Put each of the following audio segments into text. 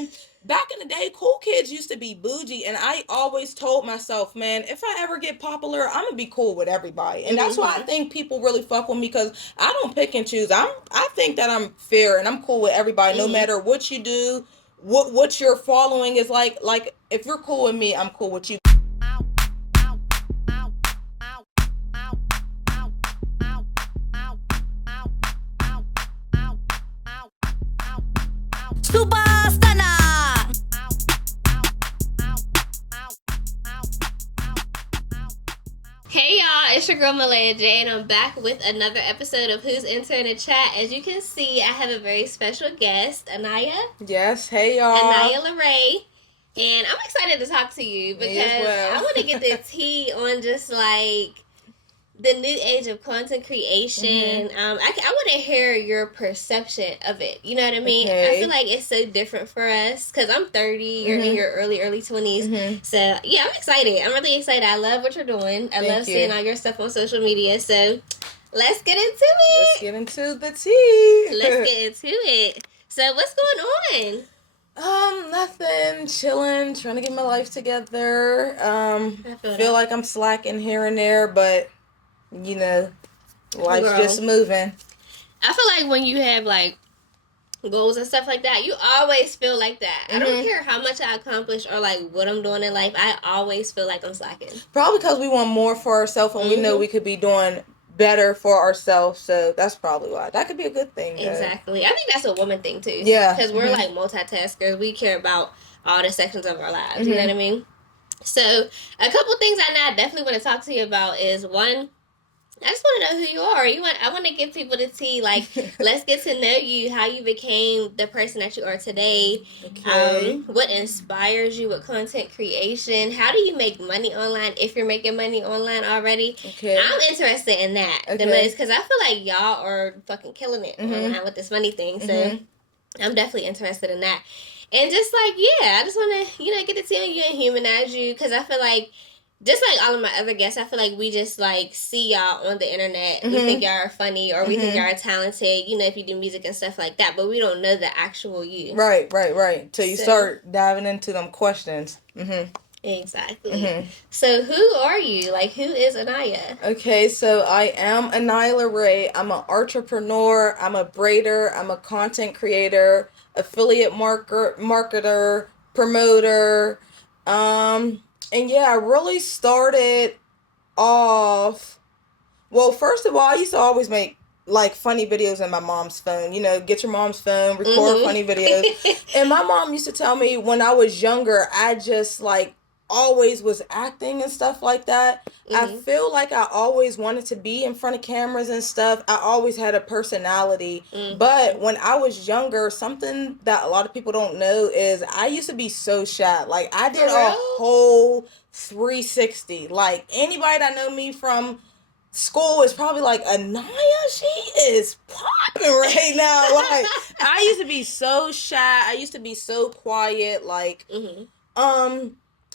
And back in the day, cool kids used to be bougie, and I always told myself, man, if I ever get popular, I'm gonna be cool with everybody. And that's why I think people really fuck with me, because I don't pick and choose. I think that I'm fair and I'm cool with everybody, no matter what you do, what your following is like. Like, if you're cool with me, I'm cool with you. Super Stunner. Hey y'all, it's your girl Malaya J, and I'm back with another episode of Who's Entering the Chat. As you can see, I have a very special guest, Aniya. Yes, hey y'all. Aniya Laraye. And I'm excited to talk to you because I want to get the tea on just like the new age of content creation. I want to hear your perception of it. You know what I mean? Okay. I feel like it's so different for us because I'm 30, you're in your early 20s. So, yeah, I'm excited. I'm really excited. I love what you're doing. I love seeing all your stuff on social media. So, let's get into it. Let's get into the tea. Let's get into it. So, what's going on? Nothing. Chilling, trying to get my life together. I feel like I'm slacking here and there, but you know, life's just moving. I feel like when you have like goals and stuff like that, you always feel like that. I don't care how much I accomplish or like what I'm doing in life, I always feel like I'm slacking. Probably because we want more for ourselves and we know we could be doing better for ourselves, so that's probably why. That could be a good thing, though. Exactly. I think that's a woman thing too. Yeah. Because we're like multitaskers. We care about all the sections of our lives. You know what I mean? So, a couple things I definitely want to talk to you about is, one, I just want to know who you are. I want to give people the tea. Like, let's get to know you, how you became the person that you are today. Okay. What inspires you with content creation? How do you make money online if you're making money online already? Okay. I'm interested in that the most because I feel like y'all are fucking killing it online with this money thing. So, I'm definitely interested in that. And just like, I just want to, get to see you and humanize you because I feel like, just like all of my other guests, I feel like we just, like, see y'all on the internet. We think y'all are funny or we think y'all are talented, if you do music and stuff like that. But we don't know the actual you. Right. Till you start diving into them questions. Exactly. So who are you? Like, who is Aniya? Okay, so I am Aniya Laraye. I'm an entrepreneur. I'm a braider. I'm a content creator, affiliate marketer, promoter. And yeah, I really started off, well, first of all, I used to always make like funny videos in my mom's phone. Get your mom's phone, record funny videos. And my mom used to tell me when I was younger, I just like always was acting and stuff like that. I feel like I always wanted to be in front of cameras and stuff. I always had a personality. But when I was younger, something that a lot of people don't know is I used to be so shy. Like, I did a whole 360. Like, anybody that know me from school is probably like, Aniya, she is popping right now. Like, I used to be so shy. I used to be so quiet. Like,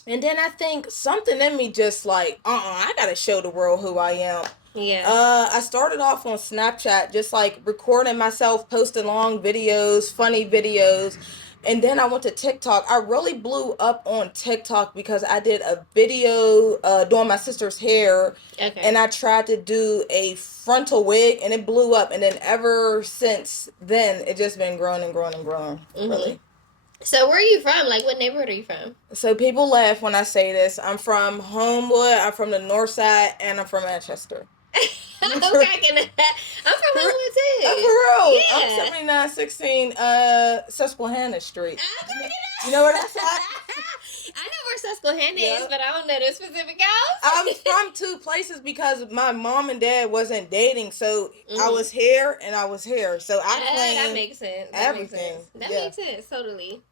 and then I think something in me just like, I gotta show the world who I am. Yeah. I started off on Snapchat, just like recording myself, posting long videos, funny videos. And then I went to TikTok. I really blew up on TikTok because I did a video doing my sister's hair. Okay. And I tried to do a frontal wig and it blew up. And then ever since then, it's just been growing and growing and growing. Really. So where are you from? Like, what neighborhood are you from? So people laugh when I say this. I'm from Homewood, I'm from the north side, and I'm from Manchester. I'm cracking that. I'm from Homewood too. Oh, for real? Yeah. I'm 7916 Susquehanna Street. You know where that's at? I know where Susquehanna is, but I don't know the specific house. I'm from two places because my mom and dad wasn't dating, so I was here and I was here. So I claim that makes sense. Everything. That makes sense, totally.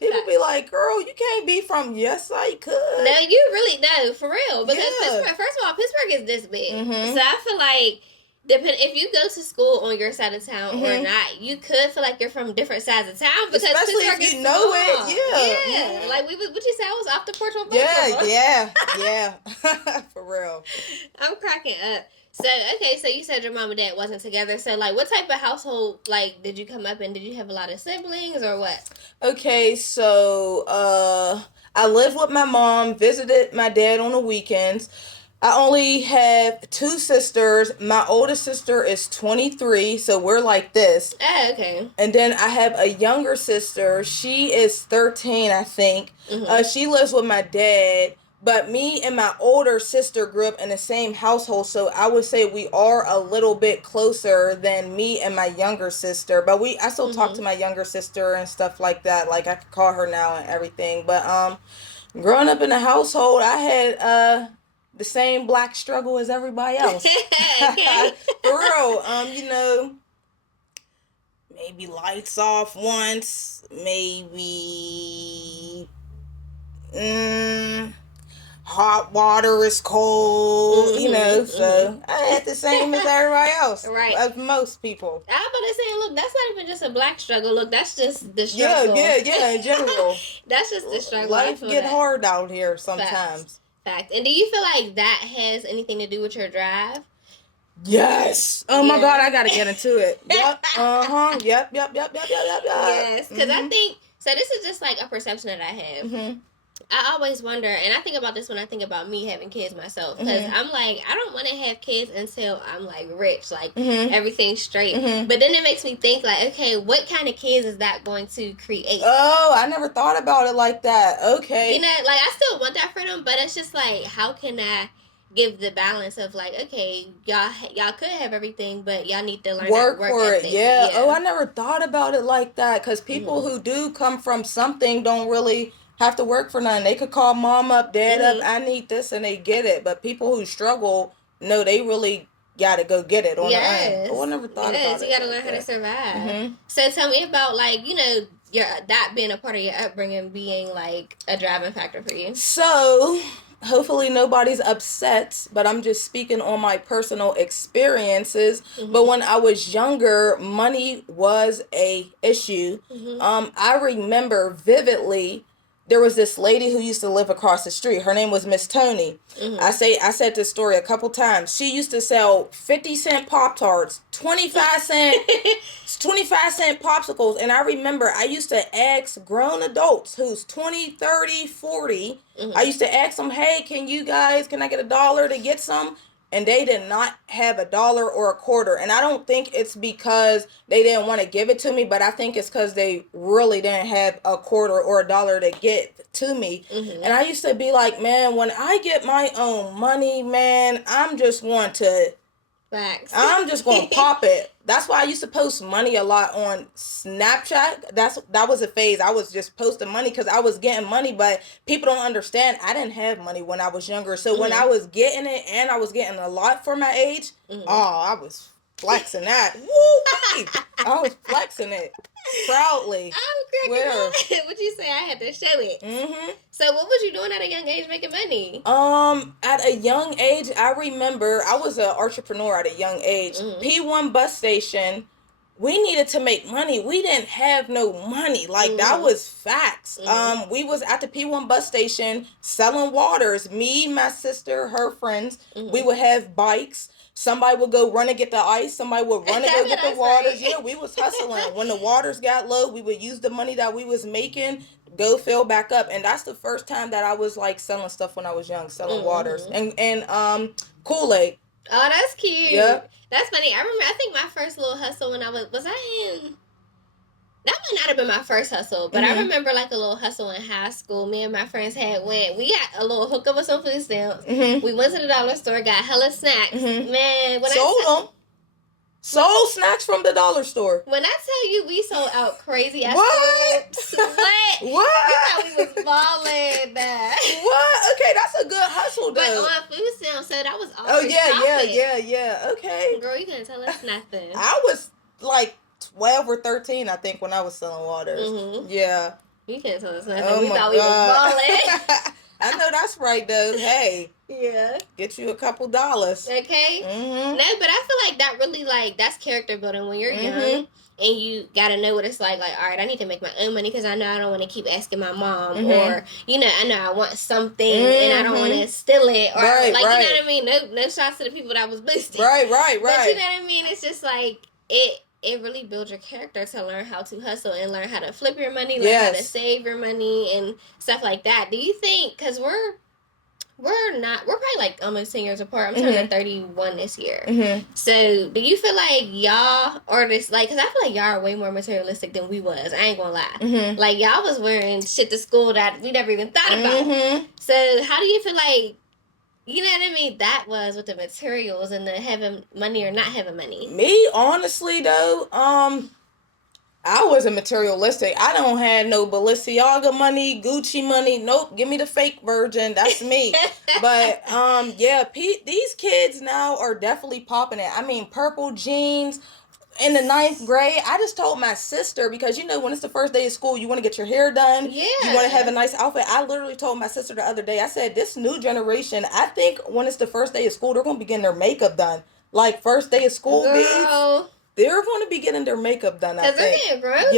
People be like, girl, you can't be from, yes, I could. No, you really, no, for real. Because Pittsburgh, first of all, Pittsburgh is this big. So I feel like, if you go to school on your side of town or not, you could feel like you're from different sides of town because especially Pittsburgh if you is know small. it. Yeah. Like, what you say? I was off the porch with both Yeah. For real. I'm cracking up. So, okay, so you said your mom and dad wasn't together. So, like, what type of household, like, did you come up in? Did you have a lot of siblings or what? Okay, so I lived with my mom, visited my dad on the weekends. I only have two sisters. My oldest sister is 23, so we're like this. Oh, okay. And then I have a younger sister. She is 13, I think. She lives with my dad. But me and my older sister grew up in the same household, so I would say we are a little bit closer than me and my younger sister. But I still talk to my younger sister and stuff like that. Like I could call her now and everything. But growing up in the household, I had the same black struggle as everybody else. Okay. For real. Maybe lights off once, maybe hot water is cold, so I had the same as everybody else. Right. As most people. I was about to say, look, that's not even just a black struggle. Look, that's just the struggle. Yeah, in general. That's just the struggle. Life get hard out here sometimes. Fact. And do you feel like that has anything to do with your drive? Yes. Oh my God, I gotta get into it. Yep. Yep. Yes, because I think so. This is just like a perception that I have. I always wonder, and I think about this when I think about me having kids myself, because I'm like, I don't want to have kids until I'm like rich, like everything's straight. But then it makes me think, like, okay, what kind of kids is that going to create? Oh, I never thought about it like that. Okay. Like I still want that for them, but it's just like, how can I give the balance of like, okay, y'all could have everything, but y'all need to learn work for ethic. it. Yeah. Oh, I never thought about it like that, because people who do come from something don't really have to work for nothing. They could call mom up, dad up, I need this, and they get it. But people who struggle, no, they really gotta go get it on their own. Oh, I never thought about it. You gotta learn how to survive. So tell me about, like, that being a part of your upbringing being like a driving factor for you. So hopefully nobody's upset, but I'm just speaking on my personal experiences. But when I was younger, money was a issue. I remember vividly, there was this lady who used to live across the street. Her name was Miss Tony. I said this story a couple times. She used to sell 50-cent Pop-Tarts, 25-cent popsicles. And I remember I used to ask grown adults who's 20, 30, 40. I used to ask them, hey, can I get $1 to get some? And they did not have $1 or a quarter. And I don't think it's because they didn't want to give it to me, but I think it's because they really didn't have a quarter or $1 to get to me. And I used to be like, man, when I get my own money, man, I'm just going to pop it. That's why I used to post money a lot on Snapchat. That was a phase. I was just posting money because I was getting money, but people don't understand. I didn't have money when I was younger. So when I was getting it, and I was getting a lot for my age, I was flexing that. Woo! I was flexing it proudly. I'm cracking up. What you say? I had to show it. So what was you doing at a young age making money? At a young age, I remember I was an entrepreneur at a young age. P1 bus station, we needed to make money. We didn't have no money. Like, that was facts. We was at the P1 bus station selling waters. Me, my sister, her friends, we would have bikes. Somebody would go run and get the ice. Somebody would run and go get the waters. Yeah, we was hustling. When the waters got low, we would use the money that we was making, go fill back up. And that's the first time that I was like selling stuff when I was young, selling waters and Kool-Aid. Oh, that's cute. Yeah. That's funny. I think my first little hustle when I was I in, that might not have been my first hustle, but I remember like a little hustle in high school. Me and my friends we got a little hookup with some food stamps. We went to the dollar store, got hella snacks. Man, Sold snacks from the dollar store. When I tell you we sold out crazy ass What? What? We thought we was balling. What? Okay, that's a good hustle though. But on food stamps, so that was all. Oh yeah. Okay. Girl, you couldn't tell us nothing. I was like 12 or 13, I think, when I was selling waters. Yeah. You can't tell us nothing. We thought we was balling. I know that's right though. Hey. Yeah. Get you a couple dollars. Okay. No, but I feel like that really, like, that's character building when you're young. and you got to know what it's like, all right, I need to make my own money because I know I don't want to keep asking my mom, or, you know, I know I want something and I don't want to steal it, or, right, like, you know what I mean? No shots to the people that was boosting. Right. But you know what I mean? It's just like, it really builds your character to learn how to hustle and learn how to flip your money, learn how to save your money and stuff like that. Do you think, because we're probably like almost 10 years apart. I'm turning 31 this year. So do you feel like y'all or this, like, because I feel like y'all are way more materialistic than we was. I ain't gonna lie. Like, y'all was wearing shit to school that we never even thought about. So how do you feel like, you know what I mean, that was with the materials and the having money or not having money? Me, honestly, though, I wasn't materialistic. I don't have no Balenciaga money, Gucci money. Nope, give me the fake version. That's me. But yeah, these kids now are definitely popping it. I mean, purple jeans in the 9th grade. I just told my sister, because you know when it's the first day of school, you want to get your hair done. Yeah. You want to have a nice outfit. I literally told my sister the other day. I said, this new generation, I think when it's the first day of school, they're going to be getting their makeup done. Like first day of school, Girl. they're going to be getting their makeup done, I think. Because they're getting grown.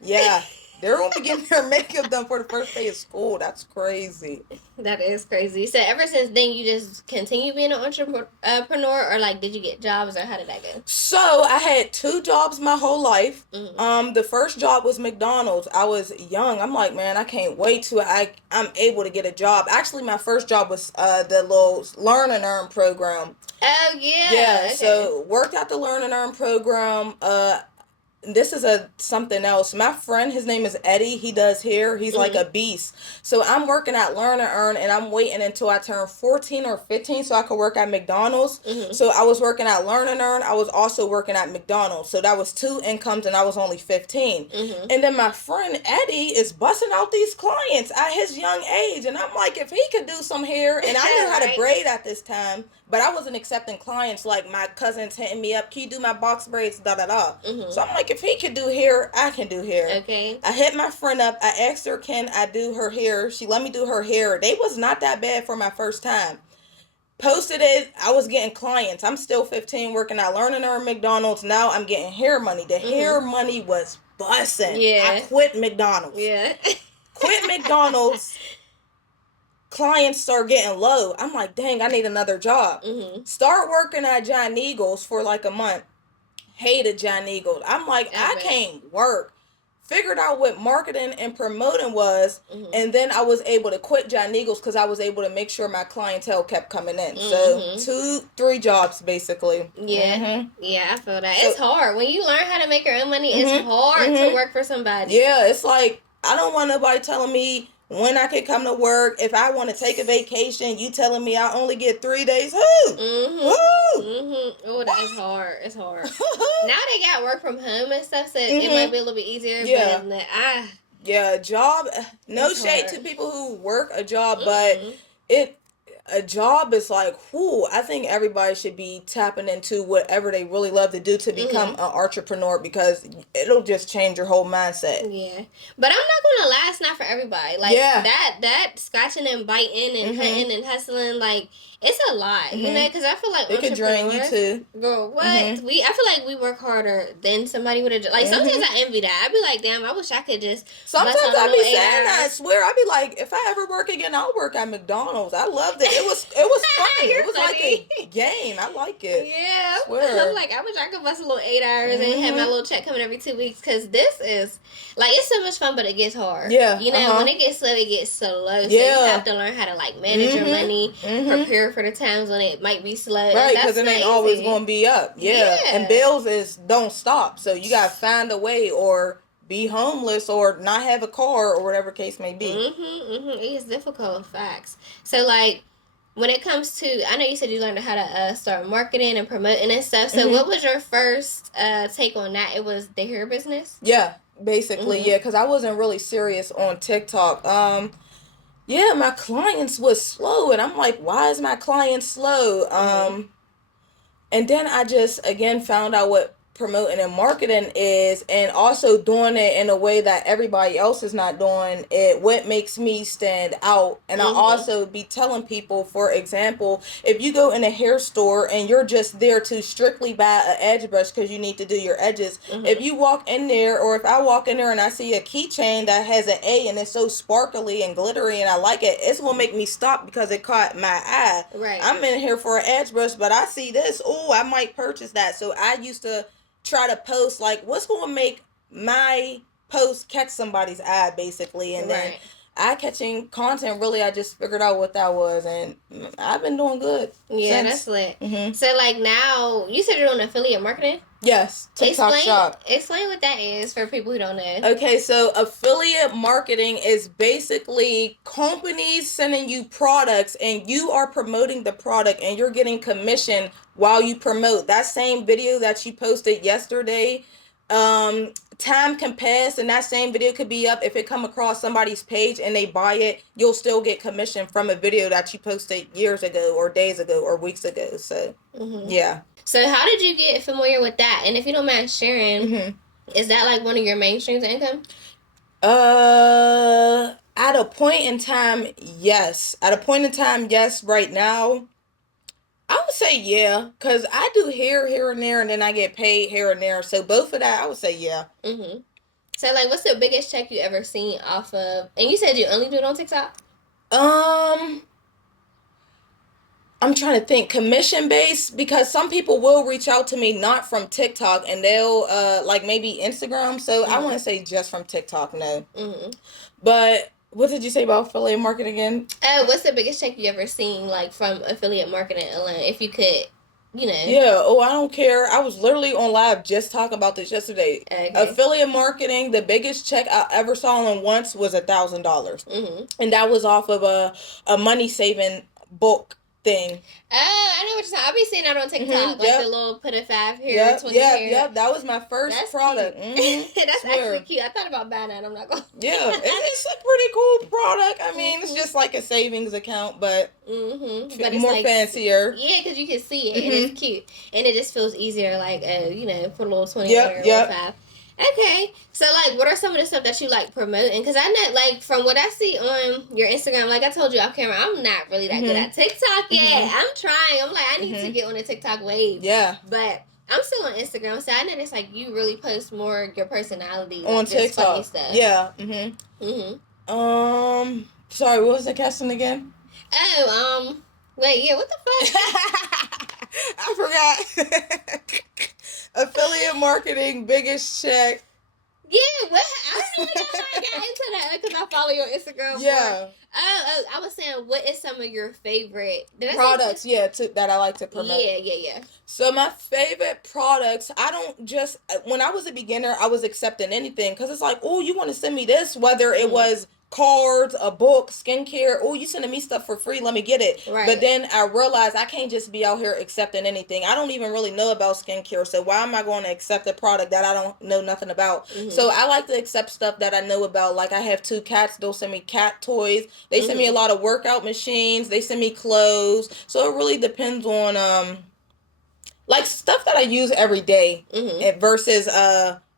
Yeah. They're going to be getting their makeup done for the first day of school. That's crazy. That is crazy. So ever since then, you just continue being an entrepreneur, or like, did you get jobs, or how did that go? So I had 2 jobs my whole life. The first job was McDonald's. I was young. I'm like, man, I can't wait till I'm able to get a job. Actually, my first job was the little Learn and Earn program. Oh, yeah. Yeah, okay. So worked out the Learn and Earn program. This is something else. My friend, his name is Eddie. He does hair. He's like a beast. So I'm working at Learn and Earn, and I'm waiting until I turn 14 or 15 so I could work at McDonald's. So I was working at Learn and Earn. I was also working at McDonald's. So that was 2 incomes, and I was only 15. And then my friend Eddie is busting out these clients at his young age, and I'm like, if he could do some hair, and I knew how to braid at this time, but I wasn't accepting clients. Like my cousins hitting me up, can you do my box braids, da da da. So I'm like, if he could do hair, I can do hair. Okay. I hit my friend up. I asked her, can I do her hair? She let me do her hair. They was not that bad for my first time. Posted it. I was getting clients. I'm still 15 working at Learn and Earn McDonald's. Now I'm getting hair money. The hair money was busting. Yeah. I quit McDonald's. Yeah. Quit McDonald's. Clients start getting low. I'm like, dang, I need another job. Start working at John Eagles for like a month. Hated John Eagles. I'm like, I can't work. Figured out what marketing and promoting was, and then I was able to quit John Eagles because I was able to make sure my clientele kept coming in. So 2-3 jobs basically. Yeah. Yeah, I feel that. So, it's hard. When you learn how to make your own money, it's hard to work for somebody. Yeah, it's like, I don't want nobody telling me when I can come to work. If I want to take a vacation, you telling me I only get 3 days. Oh, that is hard. It's hard. Now they got work from home and stuff, so it might be a little bit easier. Yeah. But job. No shade to people who work a job, but a job is like, whoo, I think everybody should be tapping into whatever they really love to do to become an entrepreneur, because it'll just change your whole mindset. Yeah. But I'm not going to lie, it's not for everybody. Like, that scratching and biting and cutting and hustling, like, it's a lot, you know, because I feel like it could drain you too. Girl, what? I feel like we work harder than somebody would have. Like, sometimes I envy that. I'd be like, damn, I wish I could just. Sometimes I be saying that. I swear, I'd be like, if I ever work again, I'll work at McDonald's. I loved it. It was fun. It was funny. Like a game. I like it. Yeah. I'm like, I wish I could bust a little 8 hours and have my little check coming every 2 weeks, because this is like, it's so much fun, but it gets hard. Yeah. You know, when it gets slow, it gets so low. So you have to learn how to like manage your money, prepare for the times when it might be slow. Right, because it ain't always going to be up. Yeah. And bills don't stop. So you got to find a way, or be homeless, or not have a car, or whatever case may be. It is difficult, facts. So like, when it comes to, I know you said you learned how to start marketing and promoting and stuff. So what was your first take on that? It was the hair business? Yeah, basically, because I wasn't really serious on TikTok. Yeah, my clients was slow, and I'm like, why is my client slow? And then I just, again, found out what promoting and marketing is, and also doing it in a way that everybody else is not doing it, what makes me stand out. And I also be telling people, for example, if you go in a hair store and you're just there to strictly buy an edge brush because you need to do your edges, if you walk in there, or if I walk in there and I see a keychain that has an A and it's so sparkly and glittery and I like it, it's gonna make me stop because it caught my eye. Right. I'm in here for an edge brush, but I see this, oh, I might purchase that. So I used to try to post like what's going to make my post catch somebody's eye, basically. And then eye catching content, really, I just figured out what that was, and I've been doing good. Yeah, that's lit. So like now, you said you're doing affiliate marketing? Yes, TikTok shop. Explain what that is for people who don't know. Okay, so affiliate marketing is basically companies sending you products and you are promoting the product and you're getting commission while you promote. That same video that you posted yesterday, time can pass and that same video could be up. If it come across somebody's page and they buy it, you'll still get commission from a video that you posted years ago or days ago or weeks ago. So, yeah. So how did you get familiar with that? And if you don't mind sharing, is that like one of your main streams of income? At a point in time, yes. Right now, I would say yeah, because I do hair here and there, and then I get paid here and there. So both of that, I would say yeah. So like, what's the biggest check you ever seen off of? And you said you only do it on TikTok? I'm trying to think, commission based, because some people will reach out to me not from TikTok and they'll like maybe Instagram. So I want to say just from TikTok, no. But what did you say about affiliate marketing again? What's the biggest check you ever seen like from affiliate marketing alone? If you could, you know. Yeah. Oh, I don't care. I was literally on live just talking about this yesterday. Okay. Affiliate marketing, the biggest check I ever saw on once was $1,000, and that was off of a money saving book thing. Oh, I know what you're saying. I'll be seeing that on TikTok, like the little put a 5 here, 20 here. Yep, that was my first product. That's actually cute. I thought about buying that. I'm not going. Yeah, it's a pretty cool product. I mean, it's just like a savings account, but but more like, fancier. Yeah, because you can see it and it's cute, and it just feels easier. Like, you know, put a little 20 here, 5. Okay, so like, what are some of the stuff that you like promoting? Because I know, like, from what I see on your Instagram, like I told you off camera, I'm not really that good at TikTok yet. I'm trying. I'm like, I need to get on the TikTok wave. Yeah, but I'm still on Instagram, so I noticed like you really post more your personality on TikTok. Funny stuff. Yeah. Sorry, what was the question again? Oh, wait, yeah, what the fuck? I forgot. Affiliate marketing, biggest check. Yeah, what? I don't know how I got into that because I follow you on Instagram. Yeah. I was saying, what is some of your favorite products? That I like to promote. Yeah. So my favorite products, I don't just, when I was a beginner, I was accepting anything because it's like, oh, you want to send me this, whether it was cards, a book, skincare. Oh, you sending me stuff for free, let me get it. Right. But then I realized I can't just be out here accepting anything. I don't even really know about skincare, so why am I going to accept a product that I don't know nothing about? So I like to accept stuff that I know about. Like I have 2 cats, they'll send me cat toys. They send me a lot of workout machines. They send me clothes. So it really depends on like stuff that I use every day versus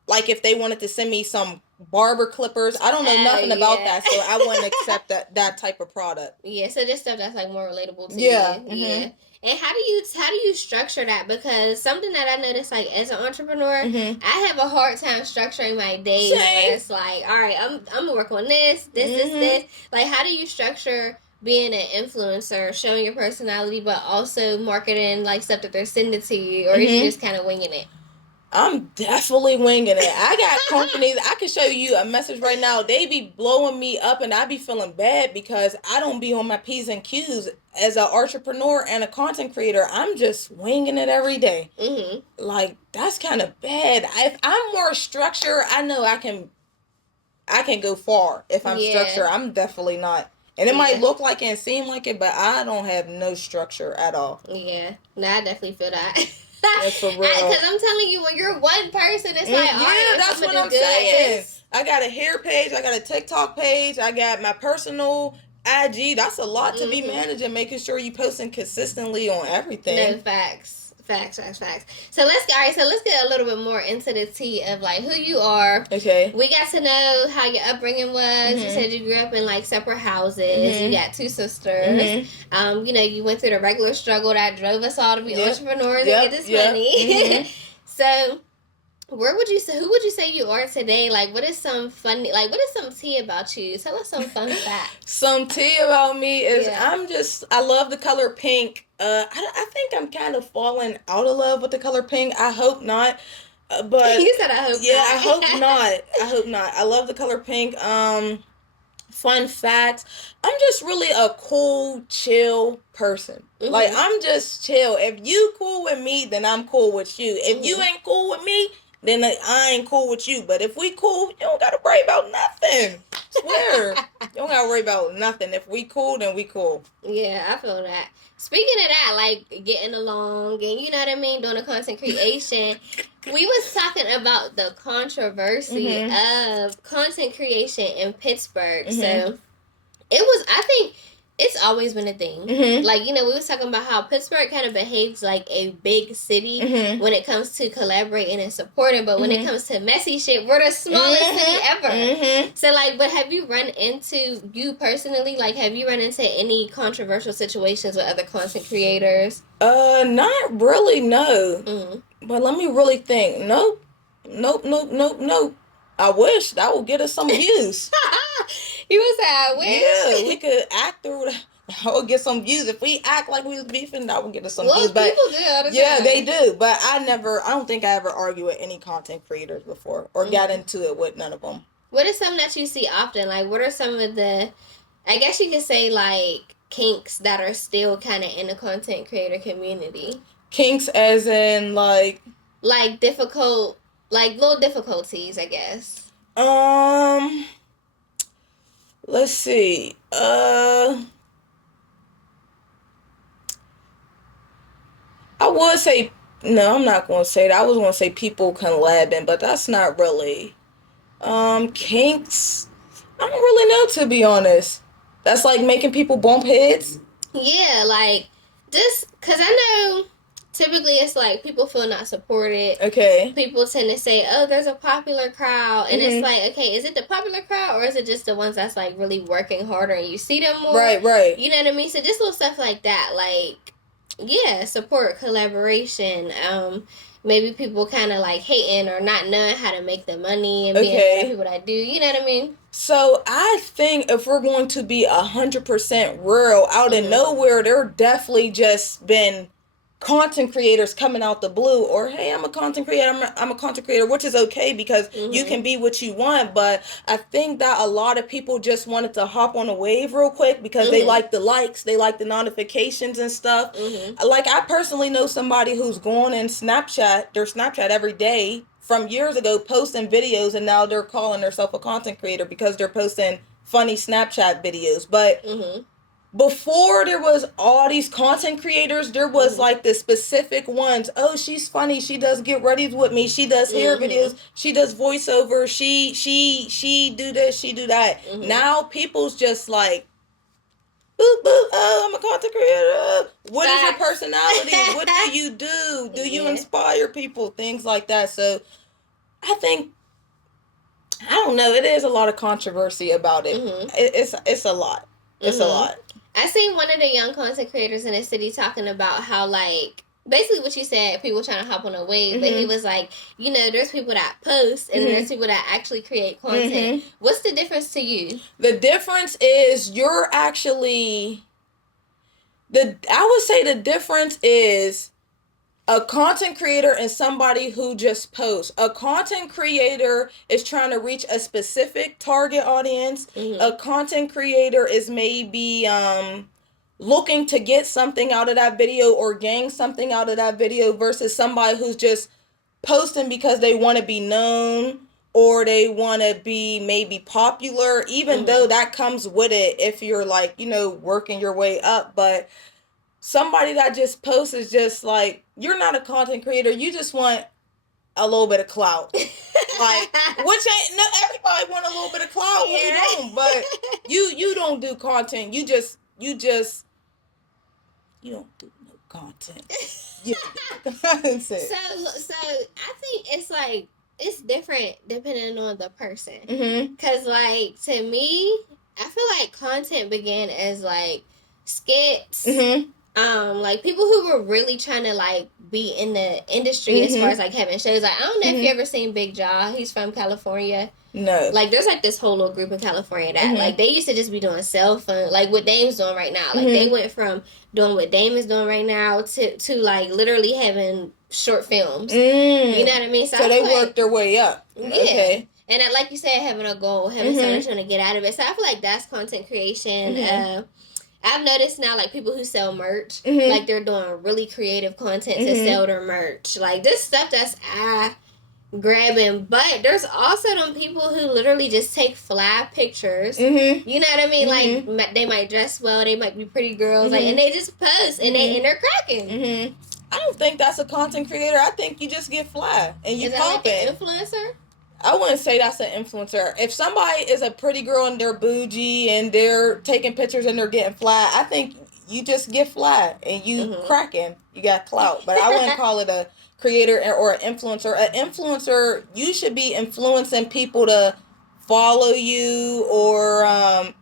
like if they wanted to send me some barber clippers, I don't know nothing about that, so I wouldn't accept that type of product. Yeah, so just stuff that's like more relatable to you. Yeah. And how do you structure that? Because something that I noticed, like as an entrepreneur, I have a hard time structuring my days. Where it's like, all right, I'm gonna work on this. Like, how do you structure being an influencer, showing your personality, but also marketing like stuff that they're sending to you, or is you just kind of winging it? I'm definitely winging it. I got companies, I can show you a message right now. They be blowing me up and I be feeling bad because I don't be on my P's and Q's as an entrepreneur and a content creator. I'm just winging it every day. Like, that's kind of bad. If I'm more structured, I know I can go far. If I'm structured, I'm definitely not. And it might look like it and seem like it, but I don't have no structure at all. Yeah. No, I definitely feel that. That's for real. Because I'm telling you, when you're one person, it's like, all right, that's what I'm saying. I got a hair page, I got a TikTok page, I got my personal IG. That's a lot to be managing, making sure you posting consistently on everything. No, facts. Facts. So let's get a little bit more into the tea of like who you are. Okay. We got to know how your upbringing was. You said you grew up in like separate houses. You got 2 sisters. You know, you went through the regular struggle that drove us all to be entrepreneurs and get this money. So who would you say you are today? Like, what is some tea about you? Tell us some fun facts. Some tea about me is I love the color pink. I think I'm kind of falling out of love with the color pink. I hope not. But you said I hope not. I hope not. I hope not. I love the color pink. Fun fact, I'm just really a cool, chill person. Like, I'm just chill. If you cool with me, then I'm cool with you. If you ain't cool with me, then I ain't cool with you. But if we cool, you don't gotta worry about nothing. Swear. You don't gotta worry about nothing. If we cool, then we cool. Yeah, I feel that. Speaking of that, like getting along and you know what I mean, doing the content creation, we was talking about the controversy of content creation in Pittsburgh. So I think it's always been a thing. Like, you know, we was talking about how Pittsburgh kind of behaves like a big city when it comes to collaborating and supporting, but when it comes to messy shit, we're the smallest city ever. So, like, but have you run into, you personally, like, have you run into any controversial situations with other content creators? Not really, no. But let me really think. Nope. I wish that would get us some views. You would say I wish? Yeah, we could act through that. I would get some views. If we act like we was beefing, that would get us some views. But people do all the time. Yeah, they do. But I don't think I ever argued with any content creators before or got into it with none of them. What is something that you see often? Like, what are some of the, I guess you could say, like, kinks that are still kind of in the content creator community? Kinks as in, like difficult, like, little difficulties, I guess. Let's see. I would say, no, I'm not going to say that. I was going to say people collabing, but that's not really. Kinks, I don't really know, to be honest. That's like making people bump heads. Yeah, like, just, because I know typically it's like people feel not supported. Okay. People tend to say, oh, there's a popular crowd. And it's like, okay, is it the popular crowd or is it just the ones that's like really working harder and you see them more? Right. You know what I mean? So just little stuff like that. Like, yeah, support, collaboration. Maybe people kind of like hating or not knowing how to make the money and being better people that do. You know what I mean? So I think if we're going to be 100% real, out of nowhere, there definitely just been content creators coming out the blue, or hey, I'm a content creator, I'm a content creator, which is okay because you can be what you want. But I think that a lot of people just wanted to hop on a wave real quick because they like the likes, they like the notifications and stuff. Like, I personally know somebody who's going in their Snapchat every day from years ago, posting videos, and now they're calling themselves a content creator because they're posting funny Snapchat videos. But before there was all these content creators, there was like the specific ones. Oh, she's funny. She does get ready with me. She does hair videos. She does voiceover. She do this. She do that. Now people's just like, boop, boop. Oh, I'm a content creator. What is your personality? What do you do? Do you inspire people? Things like that. So I think, I don't know. It is a lot of controversy about it. It's a lot. It's a lot. I seen one of the young content creators in the city talking about how, like, basically what you said, people trying to hop on a wave, but he was like, you know, there's people that post and there's people that actually create content. What's the difference to you? The difference is you're actually, I would say the difference is a content creator and somebody who just posts. A content creator is trying to reach a specific target audience. A content creator is maybe looking to get something out of that video or gain something out of that video versus somebody who's just posting because they want to be known or they want to be maybe popular, even though that comes with it if you're like, you know, working your way up. But somebody that just posts is just like, you're not a content creator. You just want a little bit of clout. Like, which ain't, no, everybody want a little bit of clout. Yeah. You don't, but you don't do content. You don't do no content. You don't get content. So I think it's like it's different depending on the person. Mm-hmm. Cause like to me, I feel like content began as like skits. Mm-hmm. Like people who were really trying to like be in the industry as far as like having shows. Like I don't know if you ever seen Big Jaw. He's from California. No. Like there's like this whole little group in California that like they used to just be doing cell phone, like what Dame's doing right now. Like they went from doing what Dame is doing right now to like literally having short films. You know what I mean? So they worked their way up. Yeah. Okay. And like you said, having a goal, having something trying to get out of it. So I feel like that's content creation. I've noticed now, like, people who sell merch, like, they're doing really creative content to sell their merch. Like, this stuff that's eye-grabbing. But there's also them people who literally just take fly pictures. You know what I mean? Like, they might dress well. They might be pretty girls. Like, and they just post. And they're cracking. I don't think that's a content creator. I think you just get fly. And you pop it. Is that like an influencer? I wouldn't say that's an influencer. If somebody is a pretty girl and they're bougie and they're taking pictures and they're getting fly, I think you just get fly and you cracking. You got clout. But I wouldn't call it a creator or an influencer. An influencer, you should be influencing people to follow you or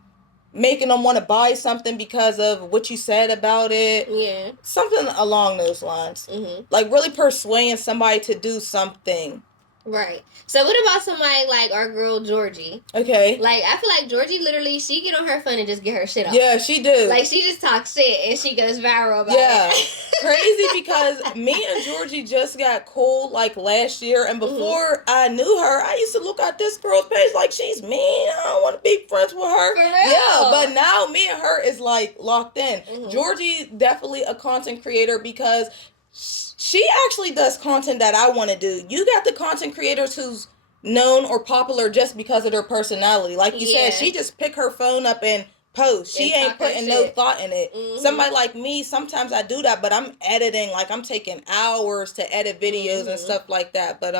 making them want to buy something because of what you said about it. Yeah. Something along those lines. Like really persuading somebody to do something. Right. So what about somebody like our girl Georgie? Okay. Like I feel like Georgie literally she get on her phone and just get her shit off. Yeah, she do. Like she just talks shit and she goes viral about it. Crazy because me and Georgie just got cool like last year, and before I knew her, I used to look at this girl's page like she's mean. I don't want to be friends with her. For real? Yeah, but now me and her is like locked in. Georgie definitely a content creator because she actually does content that I want to do. You got the content creators who's known or popular just because of their personality. Like you said, she just pick her phone up and post. She ain't putting no thought in it. Somebody like me, sometimes I do that, but I'm editing. Like I'm taking hours to edit videos and stuff like that. But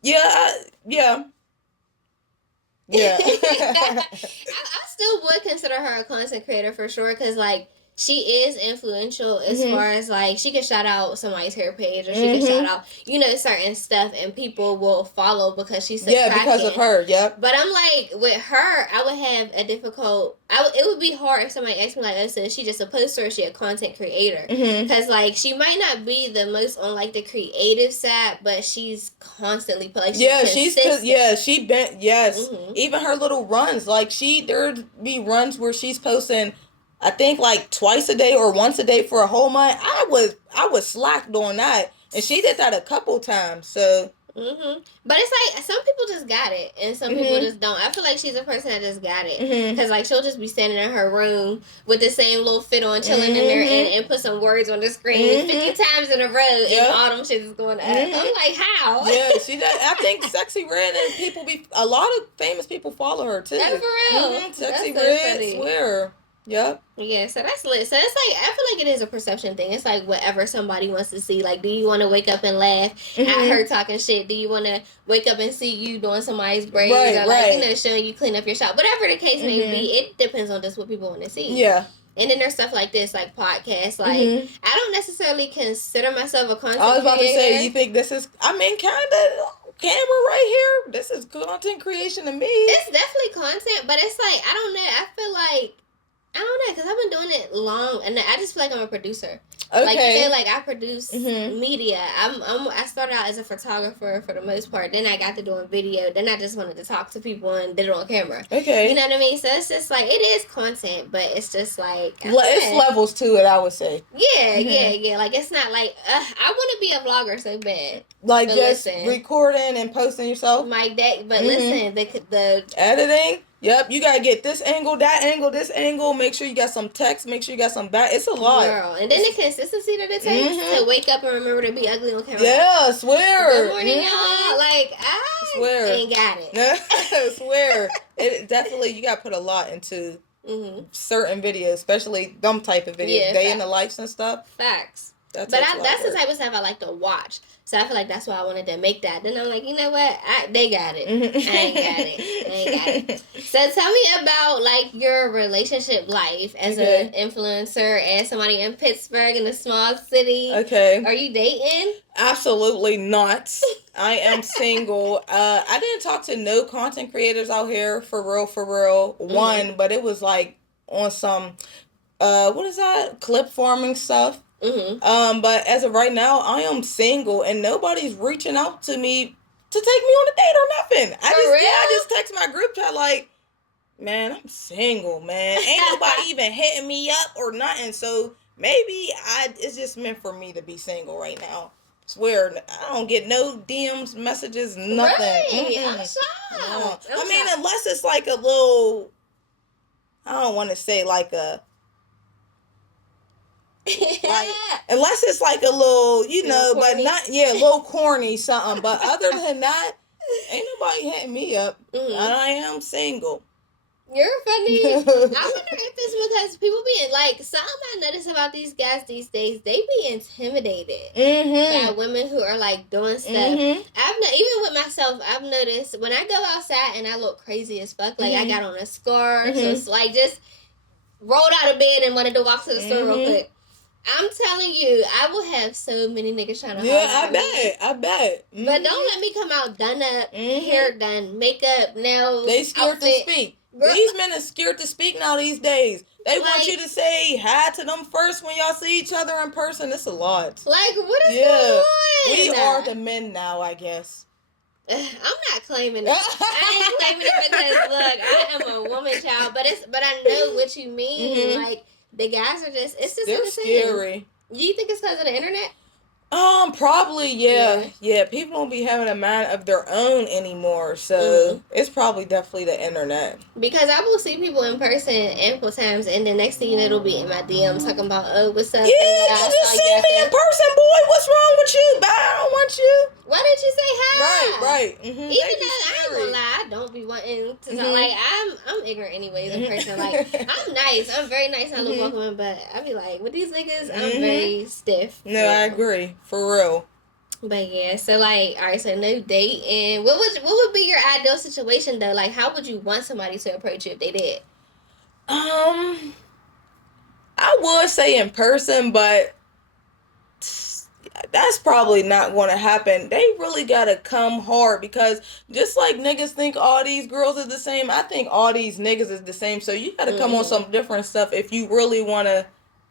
yeah. I still would consider her a content creator for sure, because like she is influential as far as like she can shout out somebody's hair page or she can shout out certain stuff and people will follow because she's so cracking. Because of her. But I'm like with her I would have a difficult it would be hard if somebody asked me like, oh, so is she just a poster or is she a content creator? Because like she might not be the most on like the creative side, but she's constantly like she's even her little runs, like there'd be runs where she's posting I think like twice a day or once a day for a whole month. I was slacked on that, and she did that a couple times. So, but it's like some people just got it, and some people just don't. I feel like she's a person that just got it, because like she'll just be standing in her room with the same little fit on, chilling in there, and put some words on the screen 50 times in a row, and all them shit is going up. I'm like, how? Yeah, she does. I think Sexy Red and a lot of famous people follow her too. Yeah, for real. Sexy Red, swear. Yep. Yeah, so that's lit. So it's like, I feel like it is a perception thing. It's like whatever somebody wants to see. Like, do you want to wake up and laugh at her talking shit? Do you want to wake up and see you doing somebody's braids? Or like, showing you clean up your shop? Whatever the case may be, it depends on just what people want to see. Yeah. And then there's stuff like this, like podcasts. Like, I don't necessarily consider myself a content creator. I was about to say, you think this is, kind of camera right here? This is content creation to me. It's definitely content, but it's like, I don't know. I feel like, I don't know, because I've been doing it long, and I just feel like I'm a producer. Okay. Like, you know, like, I produce media. I started out as a photographer for the most part. Then I got to doing video. Then I just wanted to talk to people and did it on camera. Okay. You know what I mean? So it's just, like, it is content, but it's just, like... It's levels to it, I would say. Yeah. Like, it's not, like... I want to be a vlogger so bad. Like, but just recording and posting yourself? Like that. But listen, the... Editing? Yep, you gotta get this angle, that angle, this angle. Make sure you got some text. Make sure you got some back. It's a lot. Girl. And then the consistency that it takes to wake up and remember to be ugly on camera. Yeah, I swear. Good morning, y'all. Like, I swear. Ain't got it. I swear. It definitely, you gotta put a lot into certain videos, especially them type of videos. Day in the lives and stuff. Facts. That's the type of stuff I like to watch. So I feel like that's why I wanted to make that. Then I'm like, you know what? They got it. I ain't got it. So tell me about like your relationship life as an influencer, as somebody in Pittsburgh in a small city. Okay. Are you dating? Absolutely not. I am single. I didn't talk to no content creators out here for real. One, but it was like on some what is that? Clip farming stuff. But as of right now, I am single and nobody's reaching out to me to take me on a date or nothing. I just text my group chat like, man, I'm single, man. Ain't nobody even hitting me up or nothing. So maybe it's just meant for me to be single right now. Swear, I don't get no DMs, messages, nothing. Really? I'm shocked. No. I mean, unless it's like a little, I don't want to say like a, like, unless it's like a little, you know, but not, a little corny something. But other than that, ain't nobody hitting me up. And I am single. You're funny. I wonder if it's because people being like, something I notice about these guys these days, they be intimidated by women who are like doing stuff. Even with myself, I've noticed when I go outside and I look crazy as fuck, like I got on a scarf, so it's like just rolled out of bed and wanted to walk to the store real quick. I'm telling you, I will have so many niggas trying to holler at I bet. But don't let me come out done up, hair done, makeup, nails, they scared to speak. Girl, these men are scared to speak now these days. They want you to say hi to them first when y'all see each other in person. It's a lot. Like, what is going on? We are the men now, I guess. I'm not claiming it. I ain't claiming it because, look, I am a woman child. But I know what you mean. Like, the guys are just, it's just they're scary. Do you think it's because of the internet? Probably, yeah. People don't be having a mind of their own anymore, so it's probably definitely the internet. Because I will see people in person ample times, and the next thing you know, it'll be in my DMs talking about, oh, what's up? Yeah, you just see me in person, boy. What's wrong with you? Bye, I don't want you. Why didn't you say hi? Right. Even though I ain't gonna lie, I don't be wanting to talk. Like, I'm ignorant anyways in person. Like, I'm nice. I'm very nice. I look welcoming, but I be like, with these niggas, I'm very stiff. No, I agree. For real. But yeah, so like, all right, so no date, and what would be your ideal situation though? Like, how would you want somebody to approach you if they did? I would say in person, but that's probably not going to happen. They really gotta come hard because just like niggas think all these girls are the same, I think all these niggas is the same. So you gotta come on some different stuff if you really want to,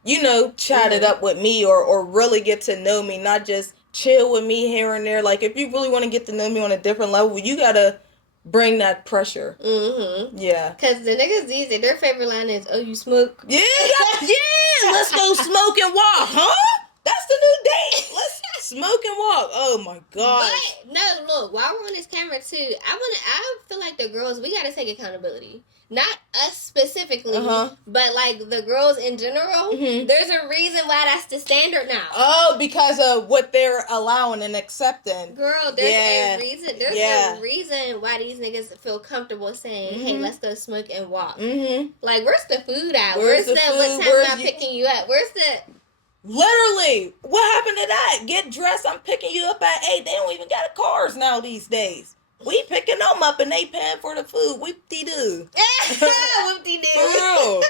you know, chat it up with me or really get to know me, not just chill with me here and there. Like, if you really want to get to know me on a different level, you gotta bring that pressure. Yeah. Because the niggas these days, their favorite line is, oh, you smoke? Yeah, let's go smoke and walk, huh? That's the new date. Let's smoke and walk. Oh my god. But no, look, while we're on this camera too, I feel like the girls, we gotta take accountability. Not us specifically, but like the girls in general. There's a reason why that's the standard now. Oh, because of what they're allowing and accepting. Girl, there's a reason. There's a reason why these niggas feel comfortable saying, "Hey, let's go smoke and walk." Like, where's the food at? Where's the food? What time am I picking you up? Where's the? Literally, what happened to that? Get dressed. I'm picking you up at 8. They don't even got cars now these days. We picking them up and they paying for the food. Whoop-de-doo. Whoop-de-doo. For real.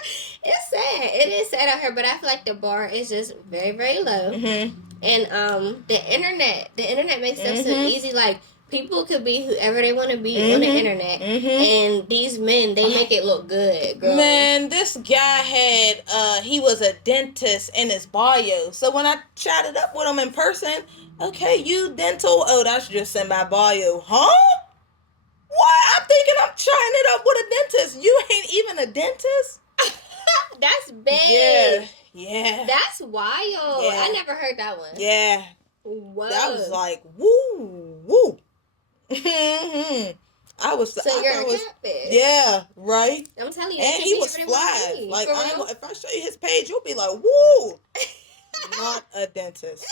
It's sad. It is sad out here, but I feel like the bar is just very, very low. And the internet makes stuff so easy. Like, people could be whoever they want to be on the internet. And these men, they make it look good, girl. Man, this guy had, he was a dentist in his bio. So when I chatted up with him in person, okay, you dental? Oh, that's just in my bio. Huh? What? I'm thinking I'm trying it up with a dentist. You ain't even a dentist? That's big. Yeah. That's wild. Yeah. I never heard that one. Yeah. Whoa. That was like, woo. I was so you're a catfish. Yeah, right. I'm telling you, and he was fly. Like, if I show you his page, you'll be like, woo. Not a dentist.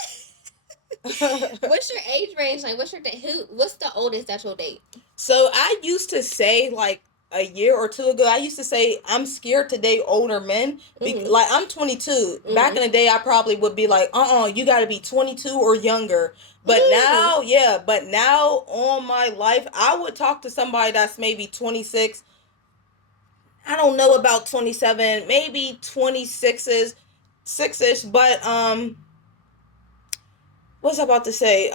What's your age range? Like, what's the oldest that you'll date? So I used to say like a year or two ago, I used to say I'm scared to date older men. Like, I'm 22. Back in the day, I probably would be like, you got to be 22 or younger. But now on my life, I would talk to somebody that's maybe 26. I don't know about 27, maybe 26 6ish, but what's I about to say?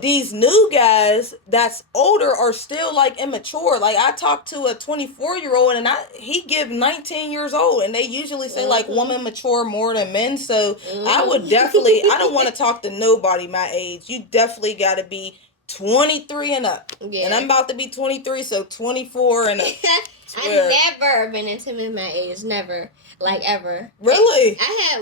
These new guys that's older are still like immature. Like, I talked to a 24-year-old and he give 19 years old, and they usually say like women mature more than men. So I would definitely, I don't want to talk to nobody my age. You definitely got to be 23 and up. Yeah. And I'm about to be 23, so 24 and up. I've never been intimate my age, never. Like, ever. Really? I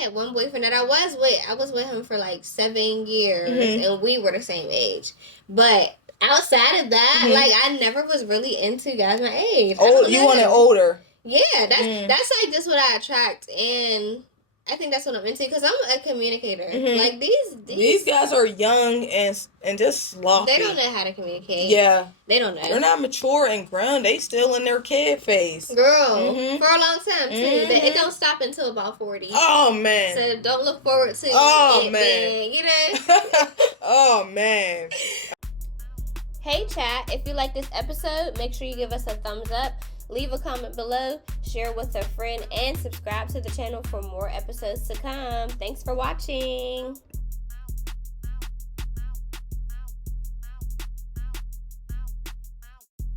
had one boyfriend that I was with him for like 7 years, and we were the same age. But outside of that, like, I never was really into guys my age. Oh, you wanted older. Yeah, that's like just what I attract, and I think that's what I'm into, because I'm a communicator. Like, these guys are young and just sloppy. They don't know how to communicate. Yeah. They don't know. They're not mature and grown. They still in their kid phase. Girl, for a long time, too. It don't stop until about 40. Oh, man. So don't look forward to it being, you know. Oh, man. Hey, chat. If you like this episode, make sure you give us a thumbs up. Leave a comment below, share with a friend, and subscribe to the channel for more episodes to come. Thanks for watching.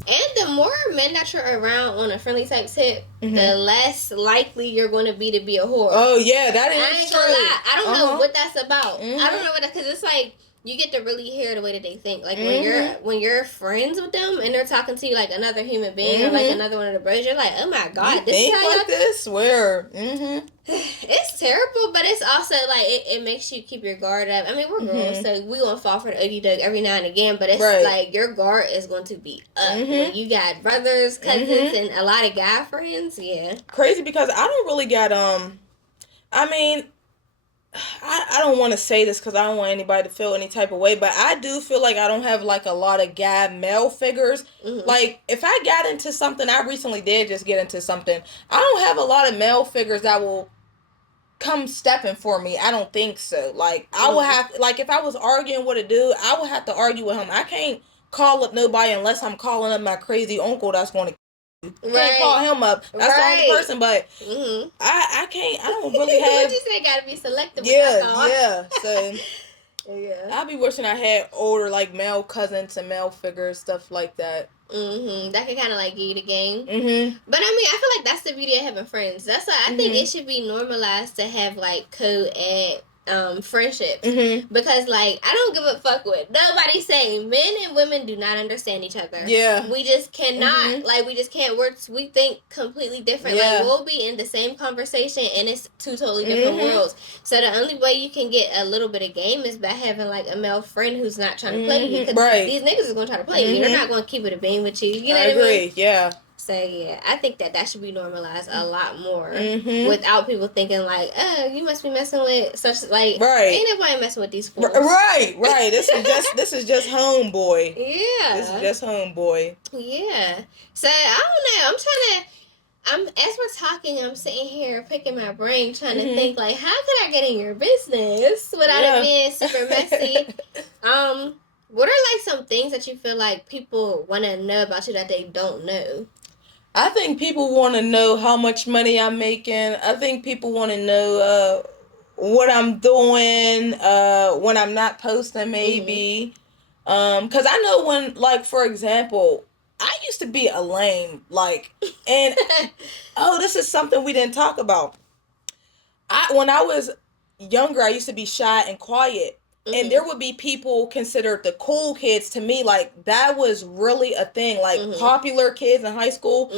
And the more men that you're around on a friendly type tip, the less likely you're going to be a whore. Oh, yeah, that is true. I ain't gonna lie. I don't know what that's about. I don't know what that, because it's like, you get to really hear the way that they think. Like, when you're friends with them and they're talking to you like another human being or like another one of the bros, you're like, oh my God, you this think is how like this? Where? It's terrible, but it's also like it makes you keep your guard up. I mean, we're girls, so we gonna fall for the oogie dug every now and again, but it's like your guard is going to be up when you got brothers, cousins, and a lot of guy friends. Yeah, crazy, because I don't really got I mean, I don't want to say this because I don't want anybody to feel any type of way, but I do feel like I don't have like a lot of guy male figures. Like, if I got into something, I recently did just get into something, I don't have a lot of male figures that will come stepping for me. I don't think so. Like, I will have, like, if I was arguing with a dude, I would have to argue with him. I can't call up nobody unless I'm calling up my crazy uncle that's going to can't call him up. That's the only person, but I can't. I don't really have. What you say? Gotta be selective. Yeah. So I be wishing I had older, like, male cousins and male figures, stuff like that. That can kind of like give you the game. But I mean, I feel like that's the beauty of having friends. That's why I think it should be normalized to have like co-ed friendships, because like, I don't give a fuck what nobody say. Men and women do not understand each other. Yeah, we just cannot. Like, we just can't. We think completely different. Like, we'll be in the same conversation and it's two totally different worlds. So the only way you can get a little bit of game is by having like a male friend who's not trying to play you, because these niggas is gonna try to play you. They're not gonna keep it a beam with you. You know what I mean? Yeah. So, yeah, I think that should be normalized a lot more, without people thinking like, oh, you must be messing with such, like, ain't nobody messing with these fools. Right. This is just homeboy. Yeah. This is just homeboy. Yeah. So, I don't know. As we're talking, I'm sitting here picking my brain, trying to think, like, how could I get in your business without it being super messy? What are, like, some things that you feel like people want to know about you that they don't know? I think people want to know how much money I'm making. I think people want to know what I'm doing when I'm not posting, maybe. Because I know when, like, for example, I used to be a lame, like, and, this is something we didn't talk about. When I was younger, I used to be shy and quiet. And there would be people considered the cool kids to me. Like, that was really a thing. Like, popular kids in high school.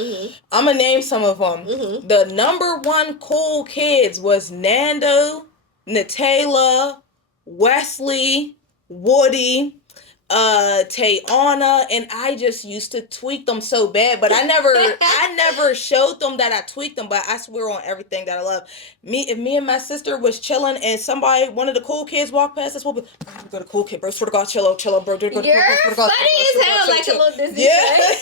I'm going to name some of them. The number one cool kids was Nando, Nutella, Wesley, Woody. Tayana, and I just used to tweak them so bad, but I never showed them that I tweaked them, but I swear on everything that I love. If me and my sister was chilling and one of the cool kids walked past us, we'll be, go to cool kid, bro, swear to God, chill out, bro. You're funny as hell, like a little Disney. Yeah,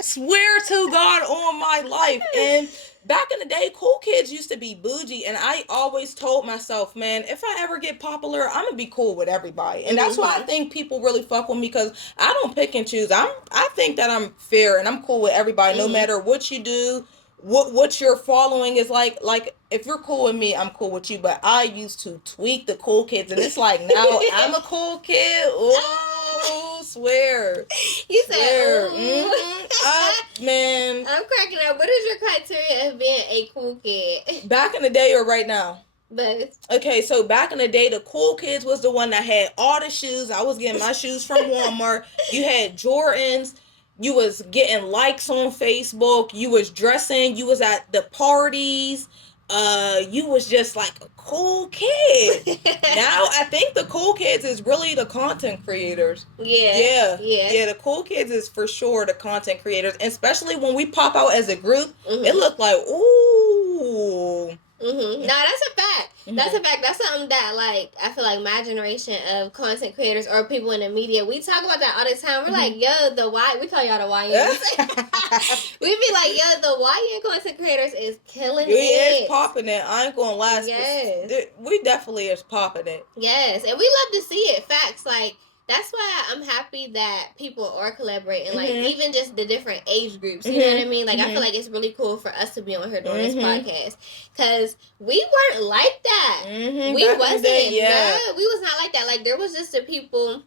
swear to God on my life. And back in the day, cool kids used to be bougie, and I always told myself, man, if I ever get popular, I'm gonna be cool with everybody. And that's why I think people really fuck with me, because I don't pick and choose. I think that I'm fair and I'm cool with everybody, no matter what you do, what your following is like. Like, if you're cool with me, I'm cool with you. But I used to tweak the cool kids, and it's like, now I'm a cool kid. Ooh, swear. You said, man. I'm cracking up. What is your criteria of being a cool kid? Back in the day or right now? Both. Okay, so back in the day, the cool kids was the one that had all the shoes. I was getting my shoes from Walmart. You had Jordans. You was getting likes on Facebook. You was dressing. You was at the parties. You was just like a cool kid. Now I think the cool kids is really the content creators. Yeah. The cool kids is for sure the content creators, and especially when we pop out as a group, it looked like, ooh. No, that's a fact. That's a fact. That's something that, like, I feel like my generation of content creators or people in the media, we talk about that all the time. We're like, yo, we call y'all the YNs. We be like, yo, the YN content creators is killing it. It's popping it. I ain't gonna lie. Yes. We definitely is popping it. Yes, and we love to see it. Facts, like, that's why I'm happy that people are collaborating, like, even just the different age groups, you know what I mean? Like, I feel like it's really cool for us to be on here doing this podcast, because we weren't like that. We wasn't. No, we was not like that. Like, there was just the people...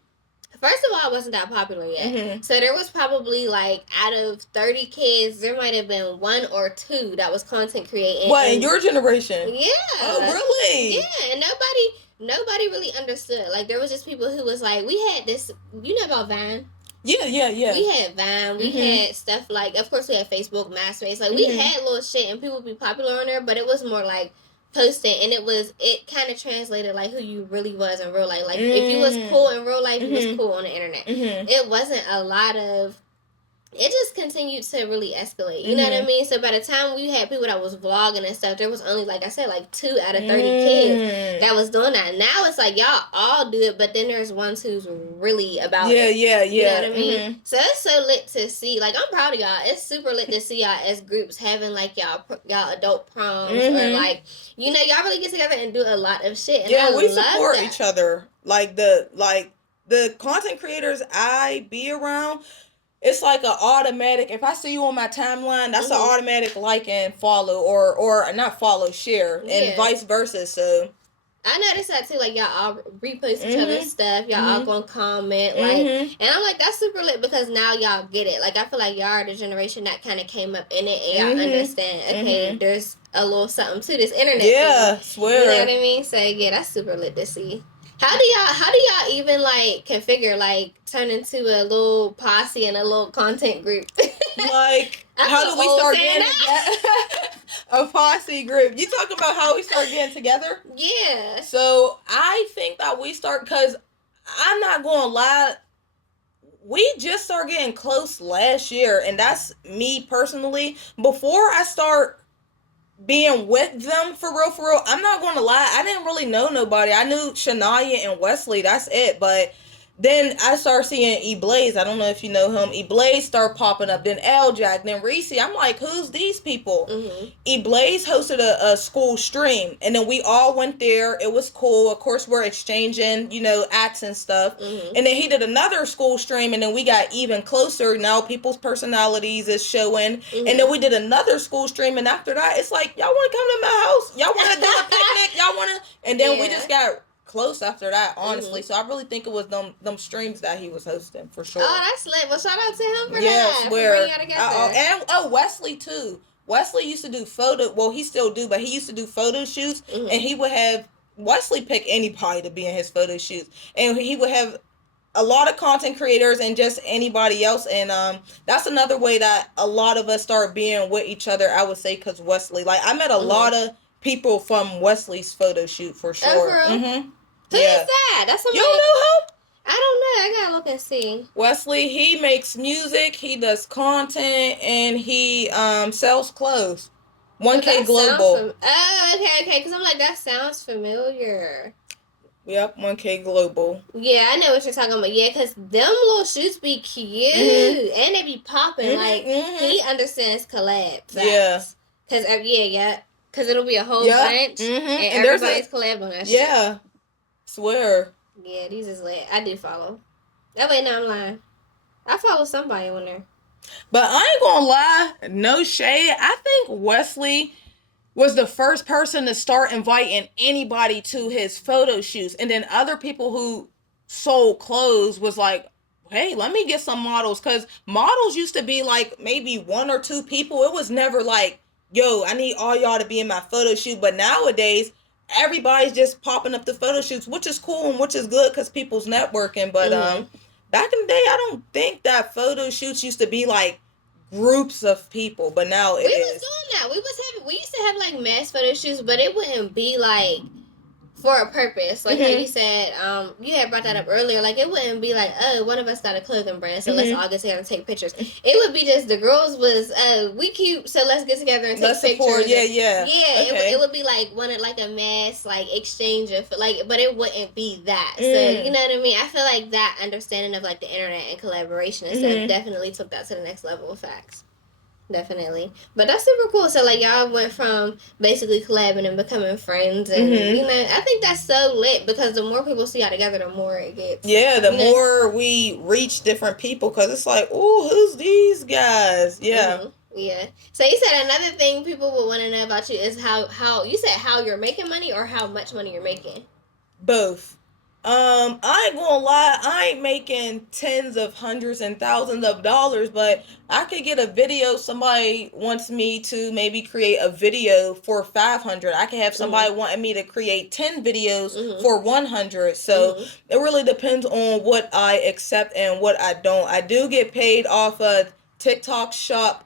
First of all, I wasn't that popular yet. So there was probably, like, out of 30 kids, there might have been 1 or 2 that was content creating. What, in your generation? Yeah. Oh, really? Yeah, and nobody really understood. Like, there was just people who was like, we had this, you know about Vine? Yeah. We had Vine. We had stuff like, of course, we had Facebook, MySpace. Like, we had little shit, and people would be popular on there, but it was more like posting, and it kind of translated like who you really was in real life. Like, if you was cool in real life, you was cool on the internet. It wasn't a lot of... It just continued to really escalate. You know what I mean? So by the time we had people that was vlogging and stuff, there was only, like I said, like 2 out of 30 kids that was doing that. Now it's like, y'all all do it, but then there's ones who's really about it. Yeah. You know what I mean? So it's so lit to see. Like, I'm proud of y'all. It's super lit to see y'all as groups having, like, y'all adult proms or, like, you know, y'all really get together and do a lot of shit. And we support each other. Like, the content creators I be around... It's like an automatic, if I see you on my timeline, that's an automatic like and follow, or not follow, share, and vice versa. So I noticed that too, like, y'all all repost each other's stuff, y'all all gonna comment, like, and I'm like, that's super lit, because now y'all get it. Like, I feel like y'all are the generation that kind of came up in it, and y'all understand, okay, there's a little something to this internet thing. Swear. You know what I mean? So yeah, that's super lit to see. How do y'all even, like, configure, like, turn into a little posse and a little content group? Like, how do we start getting together? A posse group. You talking about how we start getting together? Yeah. So, I think that we start, because I'm not going to lie, we just started getting close last year, and that's me personally. Before I start being with them for real, I'm not gonna lie, I didn't really know nobody. I knew Shania and Wesley, that's it. But then I started seeing E-Blaze. I don't know if you know him. E-Blaze started popping up. Then L-Jack, then Reese. I'm like, who's these people? E-Blaze hosted a school stream, and then we all went there. It was cool. Of course, we're exchanging, you know, acts and stuff. And then he did another school stream, and then we got even closer. Now people's personalities is showing. And then we did another school stream, and after that, it's like, y'all want to come to my house? Y'all want to do a picnic? Y'all want to? And then we just got close after that, honestly. So I really think it was them streams that he was hosting, for sure. Oh, that's lit. Well, shout out to him for that. I swear. For bringing y'all together. And Wesley too. Wesley used to do he still do, but he used to do photo shoots, and he would have Wesley pick anybody to be in his photo shoots, and he would have a lot of content creators and just anybody else. And that's another way that a lot of us start being with each other, I would say, because Wesley, like, I met a lot of people from Wesley's photo shoot, for sure. Who is that? That's somebody. You don't know him? I don't know. I gotta look and see. Wesley, he makes music, he does content, and he sells clothes. 1K Global. Oh, okay. Because I'm like, that sounds familiar. Yep, 1K Global. Yeah, I know what you're talking about. Yeah, because them little shoots be cute. And they be popping. Like, he understands collabs. Yeah. Because, yeah. Because it'll be a whole bunch. And everybody's collab on that shit. Yeah. Swear. Yeah, these is lit. I do follow. Oh, wait, no, I'm lying. I follow somebody on there. But I ain't gonna lie, no shade. I think Wesley was the first person to start inviting anybody to his photo shoots. And then other people who sold clothes was like, hey, let me get some models. Because models used to be like maybe 1 or 2 people. It was never like, yo, I need all y'all to be in my photo shoot. But nowadays, everybody's just popping up the photo shoots, which is cool and which is good because people's networking. But back in the day, I don't think that photo shoots used to be like groups of people, but now it is. We was doing that. We used to have like mass photo shoots, but it wouldn't be like for a purpose. Like how you said, you had brought that up earlier. Like it wouldn't be like, oh, one of us got a clothing brand, so let's all get together and take pictures. It would be just the girls was, we cute, so let's get together and take pictures. Support. Yeah. Okay. It would be like like a mass like exchange of like, but it wouldn't be that. So you know what I mean? I feel like that understanding of like the internet and collaboration and stuff definitely took that to the next level of facts. Definitely. But that's super cool. So, like, y'all went from basically collabing and becoming friends. And, you know, I think that's so lit because the more people see y'all together, the more it gets. Yeah, the more we reach different people because it's like, ooh, who's these guys? Yeah. Yeah. So, you said another thing people would want to know about you is how you said how you're making money or how much money you're making? Both. I ain't gonna lie, I ain't making tens of hundreds and thousands of dollars, but I could get a video. Somebody wants me to maybe create a video for 500. I could have somebody wanting me to create 10 videos for 100. So it really depends on what I accept and what I don't. I do get paid off a TikTok shop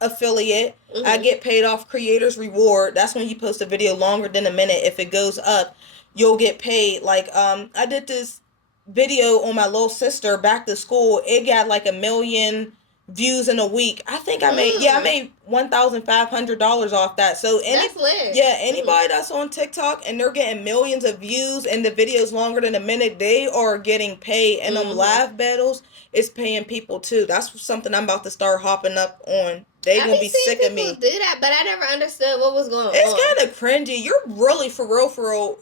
affiliate. I get paid off creators reward. That's when you post a video longer than a minute. If it goes up, you'll get paid. Like I did this video on my little sister back to school. It got like 1 million views in a week. I think I made I made $1,500 off that. So that's lit. Anybody that's on TikTok and they're getting millions of views and the video's longer than a minute, they are getting paid. And them live battles is paying people too. That's something I'm about to start hopping up on. They gonna be sick of me. Do that, but I never understood what was going on. It's kind of cringy. You're really for real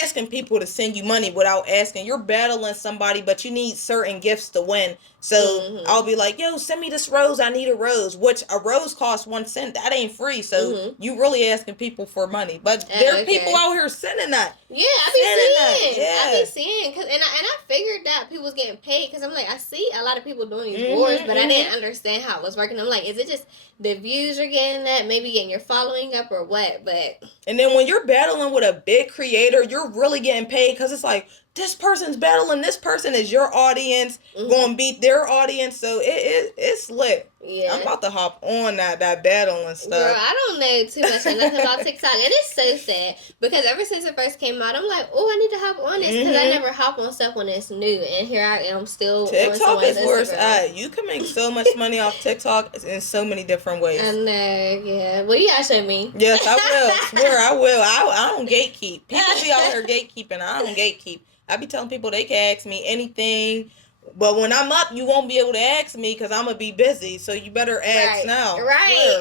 asking people to send you money without asking. You're battling somebody, but you need certain gifts to win. So I'll be like, yo, send me this rose. I need a rose, which a rose costs 1 cent. That ain't free. So you really asking people for money. But there are people out here sending that. Yeah, I be seeing. Cause, and I figured that people was getting paid because I'm like, I see a lot of people doing these boards, but I didn't understand how it was working. I'm like, is it just the views you're getting that, maybe getting your following up or what? But and then when you're battling with a big creator, you're really getting paid because it's like, this person's battling, this person is your audience, gonna beat their audience, so it's lit. Yeah, I'm about to hop on that battling stuff. Girl, I don't know too much nothing about TikTok, and it's so sad because ever since it first came out, I'm like, oh, I need to hop on this because I never hop on stuff when it's new, and here I am still. TikTok is where it's at. You can make so much money off TikTok in so many different ways. I know, yeah. Well, you gotta show me. Yes, I will. Swear I will. I don't gatekeep. People be out here gatekeeping. I don't gatekeep. I be telling people they can ask me anything, but when I'm up, you won't be able to ask me because I'm going to be busy, so you better ask now. Right.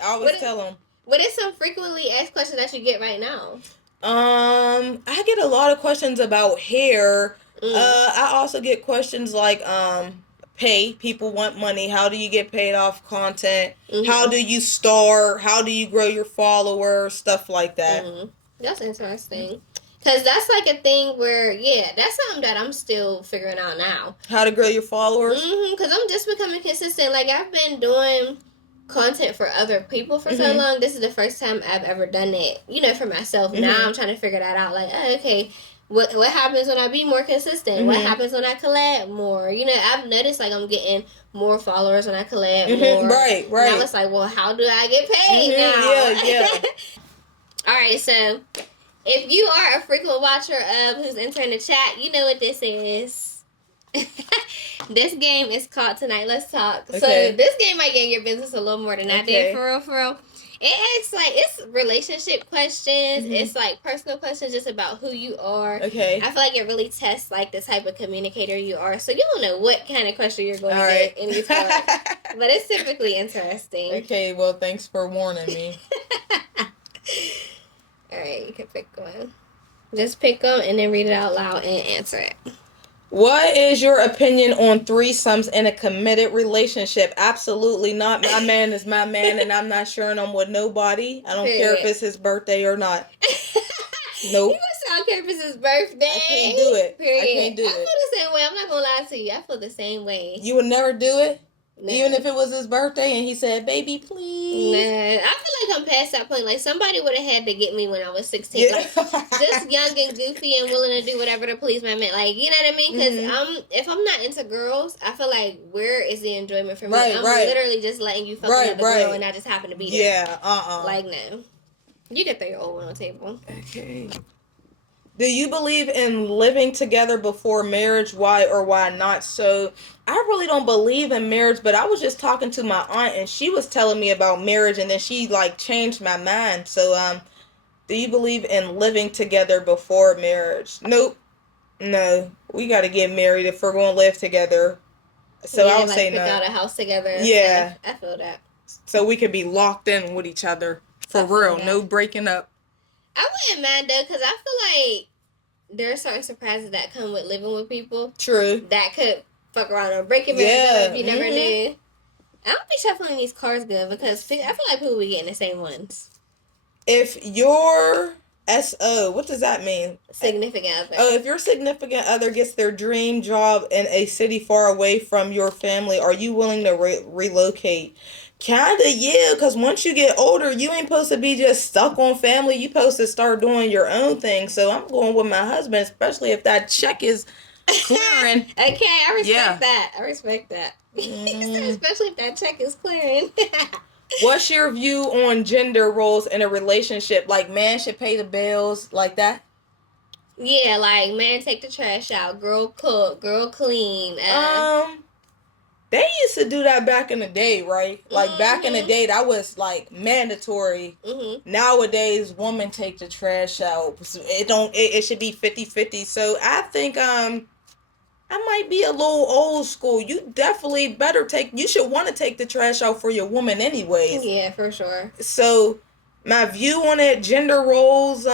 I always tell them. What is some frequently asked questions that you get right now? I get a lot of questions about hair. I also get questions like pay. People want money. How do you get paid off content? How do you start? How do you grow your followers? Stuff like that. That's interesting. Because that's like a thing where, that's something that I'm still figuring out now. How to grow your followers? Because I'm just becoming consistent. Like, I've been doing content for other people for so long. This is the first time I've ever done it, for myself. Now I'm trying to figure that out. Like, oh, okay, what happens when I be more consistent? What happens when I collab more? I've noticed, like, I'm getting more followers when I collab more. Right. Now it's like, well, how do I get paid now? Yeah. All right, so If you are a frequent watcher of who's entering the chat, you know what this is. This game is called Tonight Let's Talk. Okay. So this game might get in your business a little more than I did, for real, for real. It's like, it's relationship questions. It's like personal questions just about who you are. Okay. I feel like it really tests like the type of communicator you are. So you don't know what kind of question you're going to get in your talk. But it's typically interesting. Okay, well, thanks for warning me. Alright, you can pick one. Just pick them and then read it out loud and answer it. What is your opinion on threesomes in a committed relationship? Absolutely not. My man is my man, and I'm not sharing them with nobody. I don't care if it's his birthday or not. Nope. You don't care if it's his birthday. I can't do it. Period. I can't do it. I feel the same way. I'm not gonna lie to you. I feel the same way. You would never do it? No. Even if it was his birthday and he said, "Baby, please." Nah, I feel like I'm past that point. Like, somebody would have had to get me when I was 16. Yeah. Like, just young and goofy and willing to do whatever to please my man. Like, you know what I mean? Because if I'm not into girls, I feel like, where is the enjoyment for me? I'm literally just letting you fuck another girl and I just happen to be there. Yeah, Like, no. You can throw your old one on the table. Okay. Do you believe in living together before marriage? Why or why not? So, I really don't believe in marriage, but I was just talking to my aunt and she was telling me about marriage and then she like changed my mind. So, do you believe in living together before marriage? Nope. No. We got to get married if we're going to live together. So, I would say no. Pick out a house together. Yeah. I feel that. So, we could be locked in with each other. For real. No breaking up. I wouldn't mind though, because I feel like there are certain surprises that come with living with people. True. That could fuck around or break your marriage if you never knew. I don't think shuffling these cards good because I feel like people be getting the same ones. If your SO, what does that mean? Significant other. Oh, if your significant other gets their dream job in a city far away from your family, are you willing to relocate? Kinda, yeah, because once you get older, you ain't supposed to be just stuck on family. You supposed to start doing your own thing. So I'm going with my husband, especially if that check is clearing. Okay, I respect that. I respect that. Especially if that check is clearing. What's your view on gender roles in a relationship? Like, man should pay the bills, like that? Yeah, like, man take the trash out, girl cook, girl clean. They used to do that back in the day, right? Like, back in the day, that was, like, mandatory. Nowadays, women take the trash out. It should be 50-50. So, I think, I might be a little old school. You definitely you should want to take the trash out for your woman anyways. Yeah, for sure. So, my view on it, gender roles,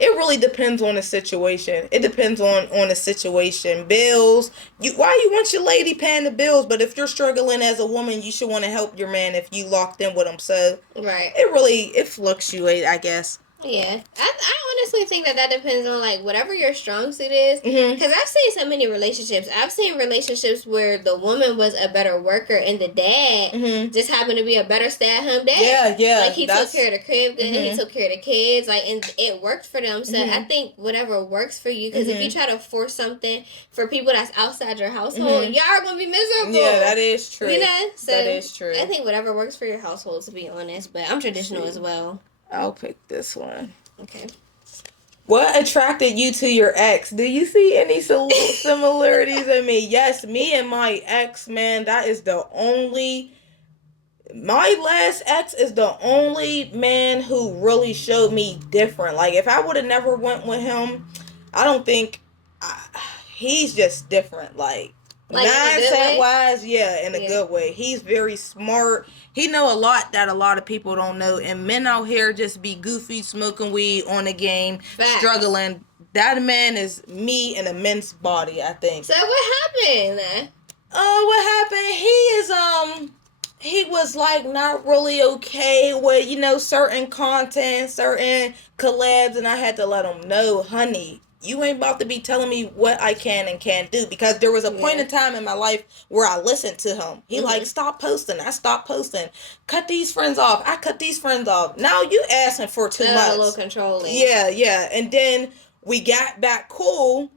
it really depends on the situation. It depends on the situation. Bills. Why you want your lady paying the bills? But if you're struggling as a woman, you should want to help your man if you locked in with him. So it fluctuates, I guess. Yeah, I honestly think that depends on like whatever your strong suit is. Because I've seen so many relationships. I've seen relationships where the woman was a better worker and the dad just happened to be a better stay-at-home dad. Yeah. Like he took care of the crib good, he took care of the kids, like, and it worked for them. So I think whatever works for you. Because if you try to force something for people that's outside your household, y'all are gonna be miserable. Yeah, that is true. You know, so that is true. I think whatever works for your household, to be honest. But I'm traditional as well. I'll pick this one. Okay. What attracted you to your ex? Do you see any similarities in me? Yes, me and my ex, man, that is the only... My last ex is the only man who really showed me different. Like, if I would have never went with him, I don't think... he's just different. Like mindset wise, yeah, in a good way. He's very smart. He know a lot that a lot of people don't know. And men out here just be goofy, smoking weed on the game, struggling. That man is me in a men's body, I think. So what happened? What happened? He was like not really okay with, certain content, certain collabs, and I had to let him know, honey, you ain't about to be telling me what I can and can't do. Because there was a point in time in my life where I listened to him. He like, stop posting. I stopped posting. Cut these friends off. I cut these friends off. Now you asking for too much. A little controlling. Yeah. And then we got back cool.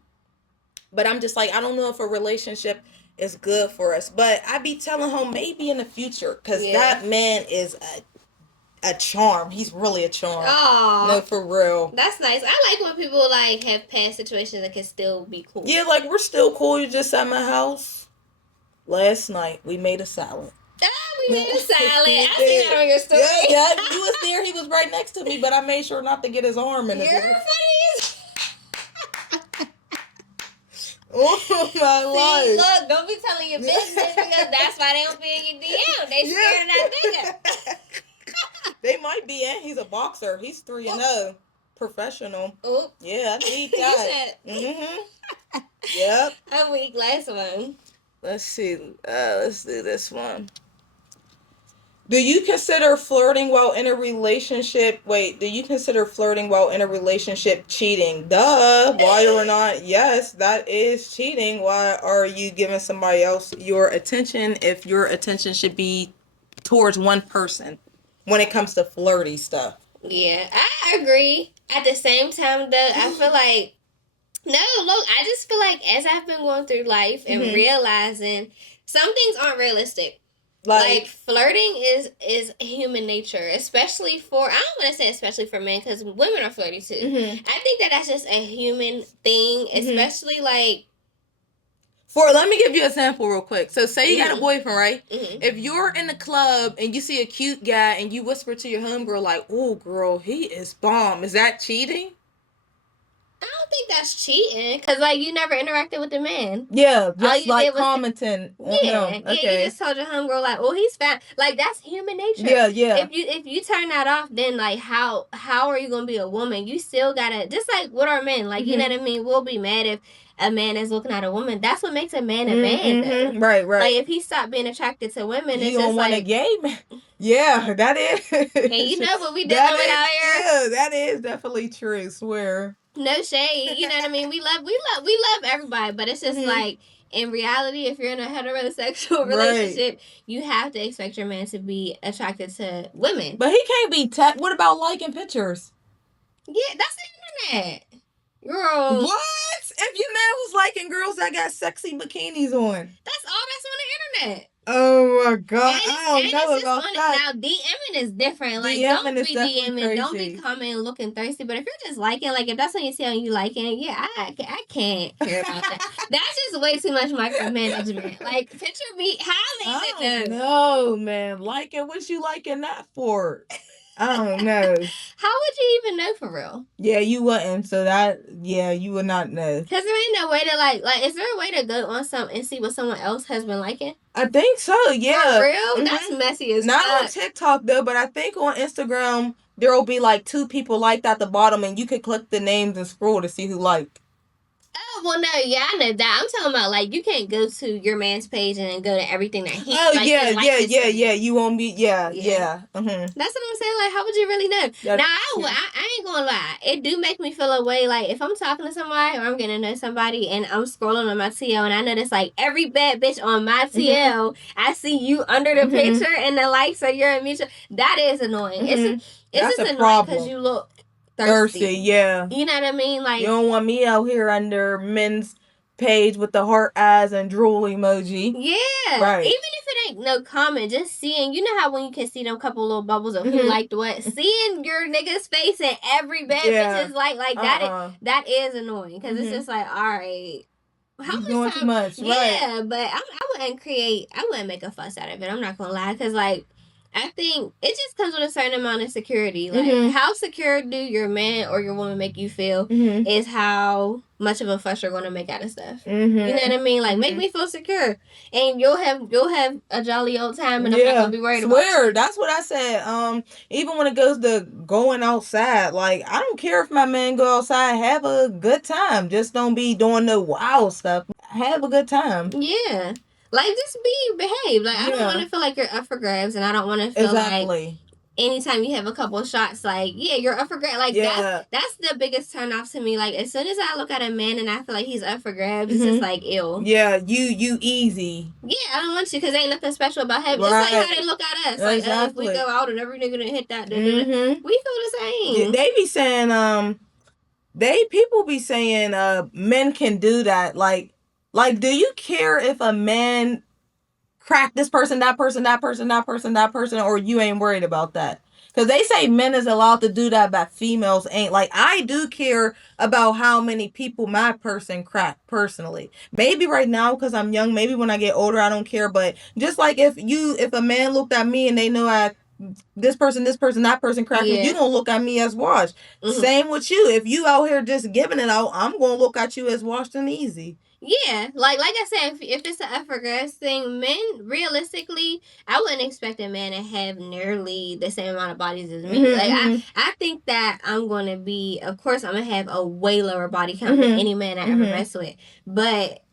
But I'm just like, I don't know if a relationship is good for us. But I be telling him maybe in the future. Because that man is a a charm. He's really a charm. Oh, no, for real. That's nice. I like when people like have past situations that can still be cool. Yeah, like we're still cool. You're just at my house. Last night we made a salad. We made a salad. I see that on your story. Yeah, he was there. He was right next to me, but I made sure not to get his arm in it. You're funny. Oh my life. Look, don't be telling your business because that's why they don't be in your DM. They scared of that nigga. They might be, and he's a boxer. He's 3-0. Professional. Oop. Yeah, I need that. Mm-hmm. Yep. A weak last one. Let's see. Let's do this one. Do you consider flirting while in a relationship? Wait, do you consider flirting while in a relationship cheating? Duh. Why or not? Yes, that is cheating. Why are you giving somebody else your attention if your attention should be towards one person when it comes to flirty stuff? Yeah, I agree. At the same time, though, I feel like I just feel like as I've been going through life and realizing some things aren't realistic. Like flirting is human nature, especially for, I don't want to say especially for men because women are flirty too. I think that's just a human thing, especially like. Let me give you an example real quick. So say you got a boyfriend, right? If you're in the club and you see a cute guy and you whisper to your homegirl like, "Oh, girl, he is bomb." Is that cheating? I don't think that's cheating because like you never interacted with the man. Yeah, just like commenting. Yeah, okay. You just told your homegirl like, "Oh, he's fat." Like that's human nature. Yeah. If you turn that off, then like how are you gonna be a woman? You still gotta, just like with our men, like you know what I mean. We'll be mad if a man is looking at a woman. That's what makes a man a man. Right. Like if he stopped being attracted to women, you don't want a gay man. Yeah, that is. And you know what we dealing with out here. Yeah, that is definitely true. Swear. No shade, you know what I mean. We love everybody, but it's just like in reality, if you're in a heterosexual relationship, you have to expect your man to be attracted to women. But he can't be. What about liking pictures? Yeah, that's the internet, girl. What? If your man was liking girls that got sexy bikinis on, that's all that's on the internet. Oh my god, I don't know about that. Now DMing is different. Like don't be DMing, don't be coming looking thirsty. But if you're just liking, like if that's what you see and you liking, yeah, I can't care about that. That's just way too much micromanagement. Like picture me, how they did No, man, liking what you liking that for? I don't know. How would you even know for real? Yeah, you wouldn't. So you would not know. Because there ain't no way to like, is there a way to go on some and see what someone else has been liking? I think so, yeah. For real? That's messy as fuck. Not on TikTok though, but I think on Instagram there will be like 2 people liked at the bottom and you could click the names and scroll to see who liked. Oh, well, no, yeah, I know that. I'm talking about, like, you can't go to your man's page and then go to everything that he yeah. You won't be, yeah. That's what I'm saying. Like, how would you really know? Now, I ain't gonna lie. It do make me feel a way, like, if I'm talking to somebody or I'm getting to know somebody and I'm scrolling on my TL and I notice, like, every bad bitch on my TL, I see you under the picture and the likes are your mutual. That is annoying. It's just annoying because you look thirsty, yeah. You know what I mean? Like, you don't want me out here under men's page with the heart eyes and drool emoji. Yeah. Right. Even if it ain't no comment, just seeing, you know how when you can see them couple little bubbles of who liked what, seeing your nigga's face and every bad bitch is like that is annoying because it's just like, all right. How much doing time? Too much, yeah, right. But I wouldn't make a fuss out of it. I'm not gonna lie, because like, I think it just comes with a certain amount of security. Like, how secure do your man or your woman make you feel is how much of a fuss you're going to make out of stuff. You know what I mean? Like, make me feel secure, and you'll have a jolly old time, and I'm not gonna be worried about you. That's what I said. Even when it goes to going outside, like, I don't care if my man go outside, have a good time. Just don't be doing the wild stuff. Have a good time. Yeah. Like, just behave. Like, I don't want to feel like you're up for grabs, and I don't want to feel like anytime you have a couple of shots, like, yeah, you're up for grabs. Like, that's the biggest turn off to me. Like, as soon as I look at a man and I feel like he's up for grabs, it's just like, ew. Yeah, you easy. Yeah, I don't want you, because ain't nothing special about him. Right. It's like how they look at us. Like, if we go out and every nigga done hit that, we feel the same. Yeah, they be saying, people be saying, men can do that. Like, do you care if a man crack this person, that person, or you ain't worried about that? Because they say men is allowed to do that, but females ain't. Like, I do care about how many people my person crack personally. Maybe right now because I'm young. Maybe when I get older, I don't care. But just like if a man looked at me and they know this person, that person cracking, you gonna look at me as washed. Mm-hmm. Same with you. If you out here just giving it out, I'm gonna look at you as washed and easy. Yeah, like I said, if it's an effortless thing, men, realistically, I wouldn't expect a man to have nearly the same amount of bodies as me. Mm-hmm, like, I think that I'm going to be, of course, I'm going to have a way lower body count than any man I ever mess with. But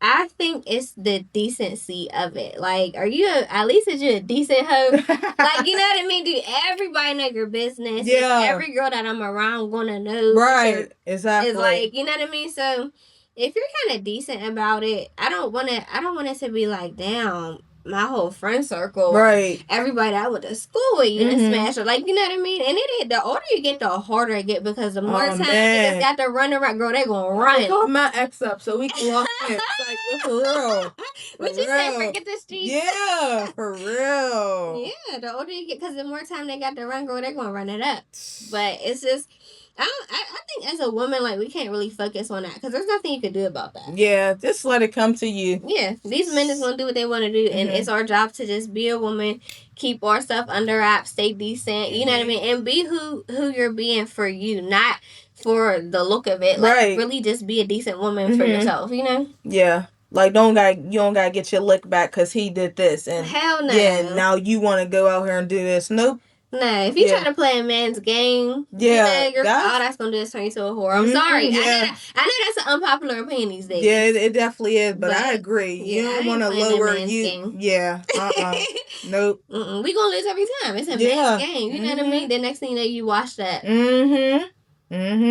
I think it's the decency of it. Like, at least is you a decent hoe? Like, you know what I mean? Do everybody know your business? Yeah. Is every girl that I'm around gonna know? Right, exactly. It's like, you know what I mean? So, if you're kind of decent about it, I don't want it to be like, damn, my whole friend circle, right? Everybody that I went to school with, you and smash her, like, you know what I mean? And the older you get, the harder it get, because the more time niggas got to run around, girl, they gonna run. Call my ex up so we can lock in. It's like, for real. What you say? Forget the streets. Yeah, for real. Yeah, the older you get, because the more time they got to run, girl, they gonna run it up. But it's just, I think as a woman, like, we can't really focus on that because there's nothing you can do about that. Yeah, just let it come to you. Yeah, these men is gonna do what they want to do, and it's our job to just be a woman, keep our stuff under wraps, stay decent. You know what I mean, and be who you're being for you, not for the look of it. Like, really, just be a decent woman for yourself. You know? Yeah. Like, you don't gotta get your lick back because he did this, and hell no. Yeah, now you want to go out here and do this. Nope. No, if you try to play a man's game, all that's gonna do is turn you to a whore. I'm sorry. Yeah. I know that's an unpopular opinion these days. Yeah, it definitely is, but I agree. Yeah, you don't want to lower you. Game. Yeah. Nope. We gonna lose every time. It's a man's game. You know what I mean? The next thing you know, you watch that.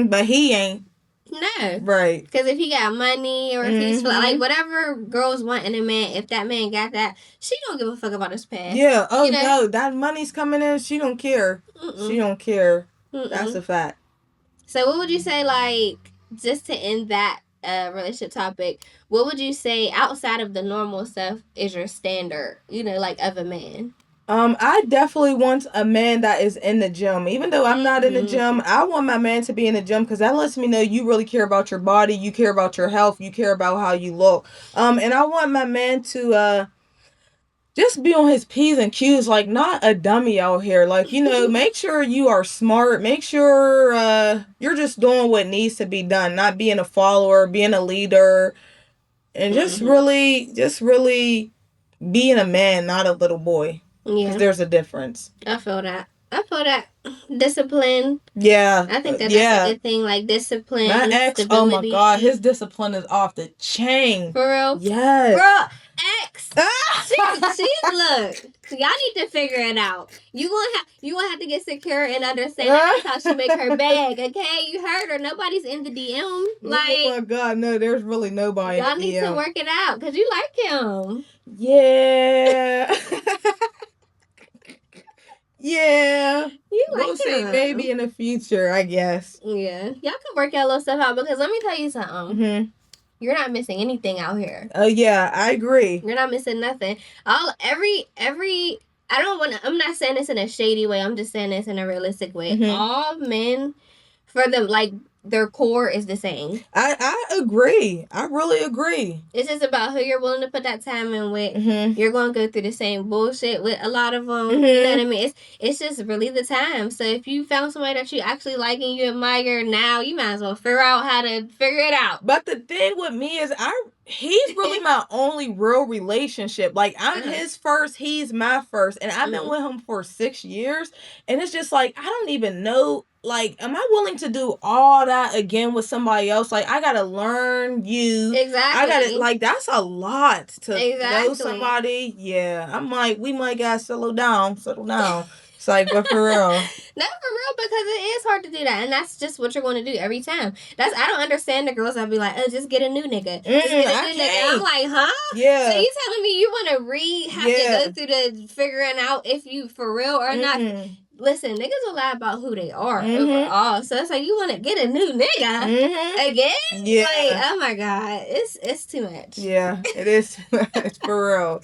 But he ain't. No. Right. Because if he got money or if he's like whatever girls want in a man, if that man got that, she don't give a fuck about his past. Yeah. Oh, you know? No, that money's coming in. She don't care. She don't care. That's a fact. So what would you say, like, just to end that relationship topic, what would you say outside of the normal stuff is your standard, like, of a man? I definitely want a man that is in the gym. Even though I'm not in the gym, I want my man to be in the gym because that lets me know you really care about your body, you care about your health, you care about how you look. And I want my man to just be on his P's and Q's, like, not a dummy out here. Like, make sure you are smart. Make sure you're just doing what needs to be done, not being a follower, being a leader, and just really being a man, not a little boy. Yeah. Because there's a difference. I feel that. Discipline. Yeah. I think that's a good thing, like discipline. My ex, stability. Oh my God, his discipline is off the chain. For real? Yes. Girl, ex. She look. Y'all need to figure it out. You gonna have to get secure and understand that's how she make her bag, okay? You heard her. Nobody's in the DM. Like, oh my God, no, there's really nobody. Y'all need to work it out because you like him. Yeah. Yeah. We'll see, maybe in the future, I guess. Yeah. Y'all can work your little stuff out because let me tell you something. You're not missing anything out here. Oh yeah, I agree. You're not missing nothing. I'm not saying this in a shady way. I'm just saying this in a realistic way. All men, for them, like, their core is the same. I agree. I really agree. It's just about who you're willing to put that time in with. You're going to go through the same bullshit with a lot of them. You know what I mean? It's just really the time. So if you found somebody that you actually like and you admire now, you might as well figure out how to figure it out. But the thing with me is he's really my only real relationship. Like, I'm his first, he's my first. And I've been with him for 6 years. And it's just like, I don't even know. Like, am I willing to do all that again with somebody else? Like, I gotta learn you. Exactly. I gotta, like, that's a lot to know somebody. Yeah. I'm like, we might gotta settle down. It's like, but for real. Not for real, because it is hard to do that. And that's just what you're going to do every time. I don't understand the girls that be like, oh, just get a new nigga. Just get a new nigga. I'm like, huh? Yeah. So you telling me you want to have to go through the figuring out if you for real or not? Listen, niggas will lie about who they are overall. So it's like, you want to get a new nigga again? Yeah. Like, oh my God. It's too much. Yeah, it is too much, for real.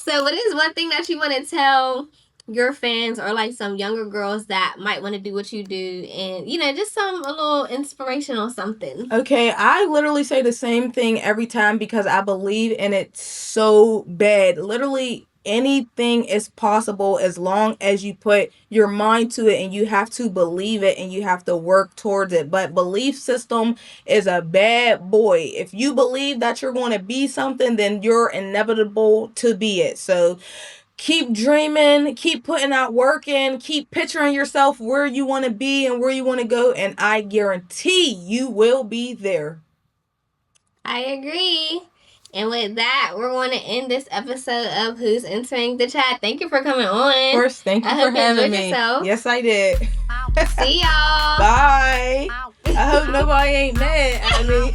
So what is one thing that you want to tell your fans or like some younger girls that might want to do what you do, and just a little inspirational something. Okay, I literally say the same thing every time because I believe in it so bad. Literally anything is possible as long as you put your mind to it, and you have to believe it and you have to work towards it. But belief system is a bad boy. If you believe that you're going to be something, then you're inevitable to be it. So keep dreaming, keep putting out work in, keep picturing yourself where you want to be and where you want to go, and I guarantee you will be there. I agree. And with that, we're going to end this episode of Who's Entering the Chat. Thank you for coming on. Of course, thank you for having me. Yourself. Yes, I did. See y'all. Bye. I hope nobody ain't mad at me.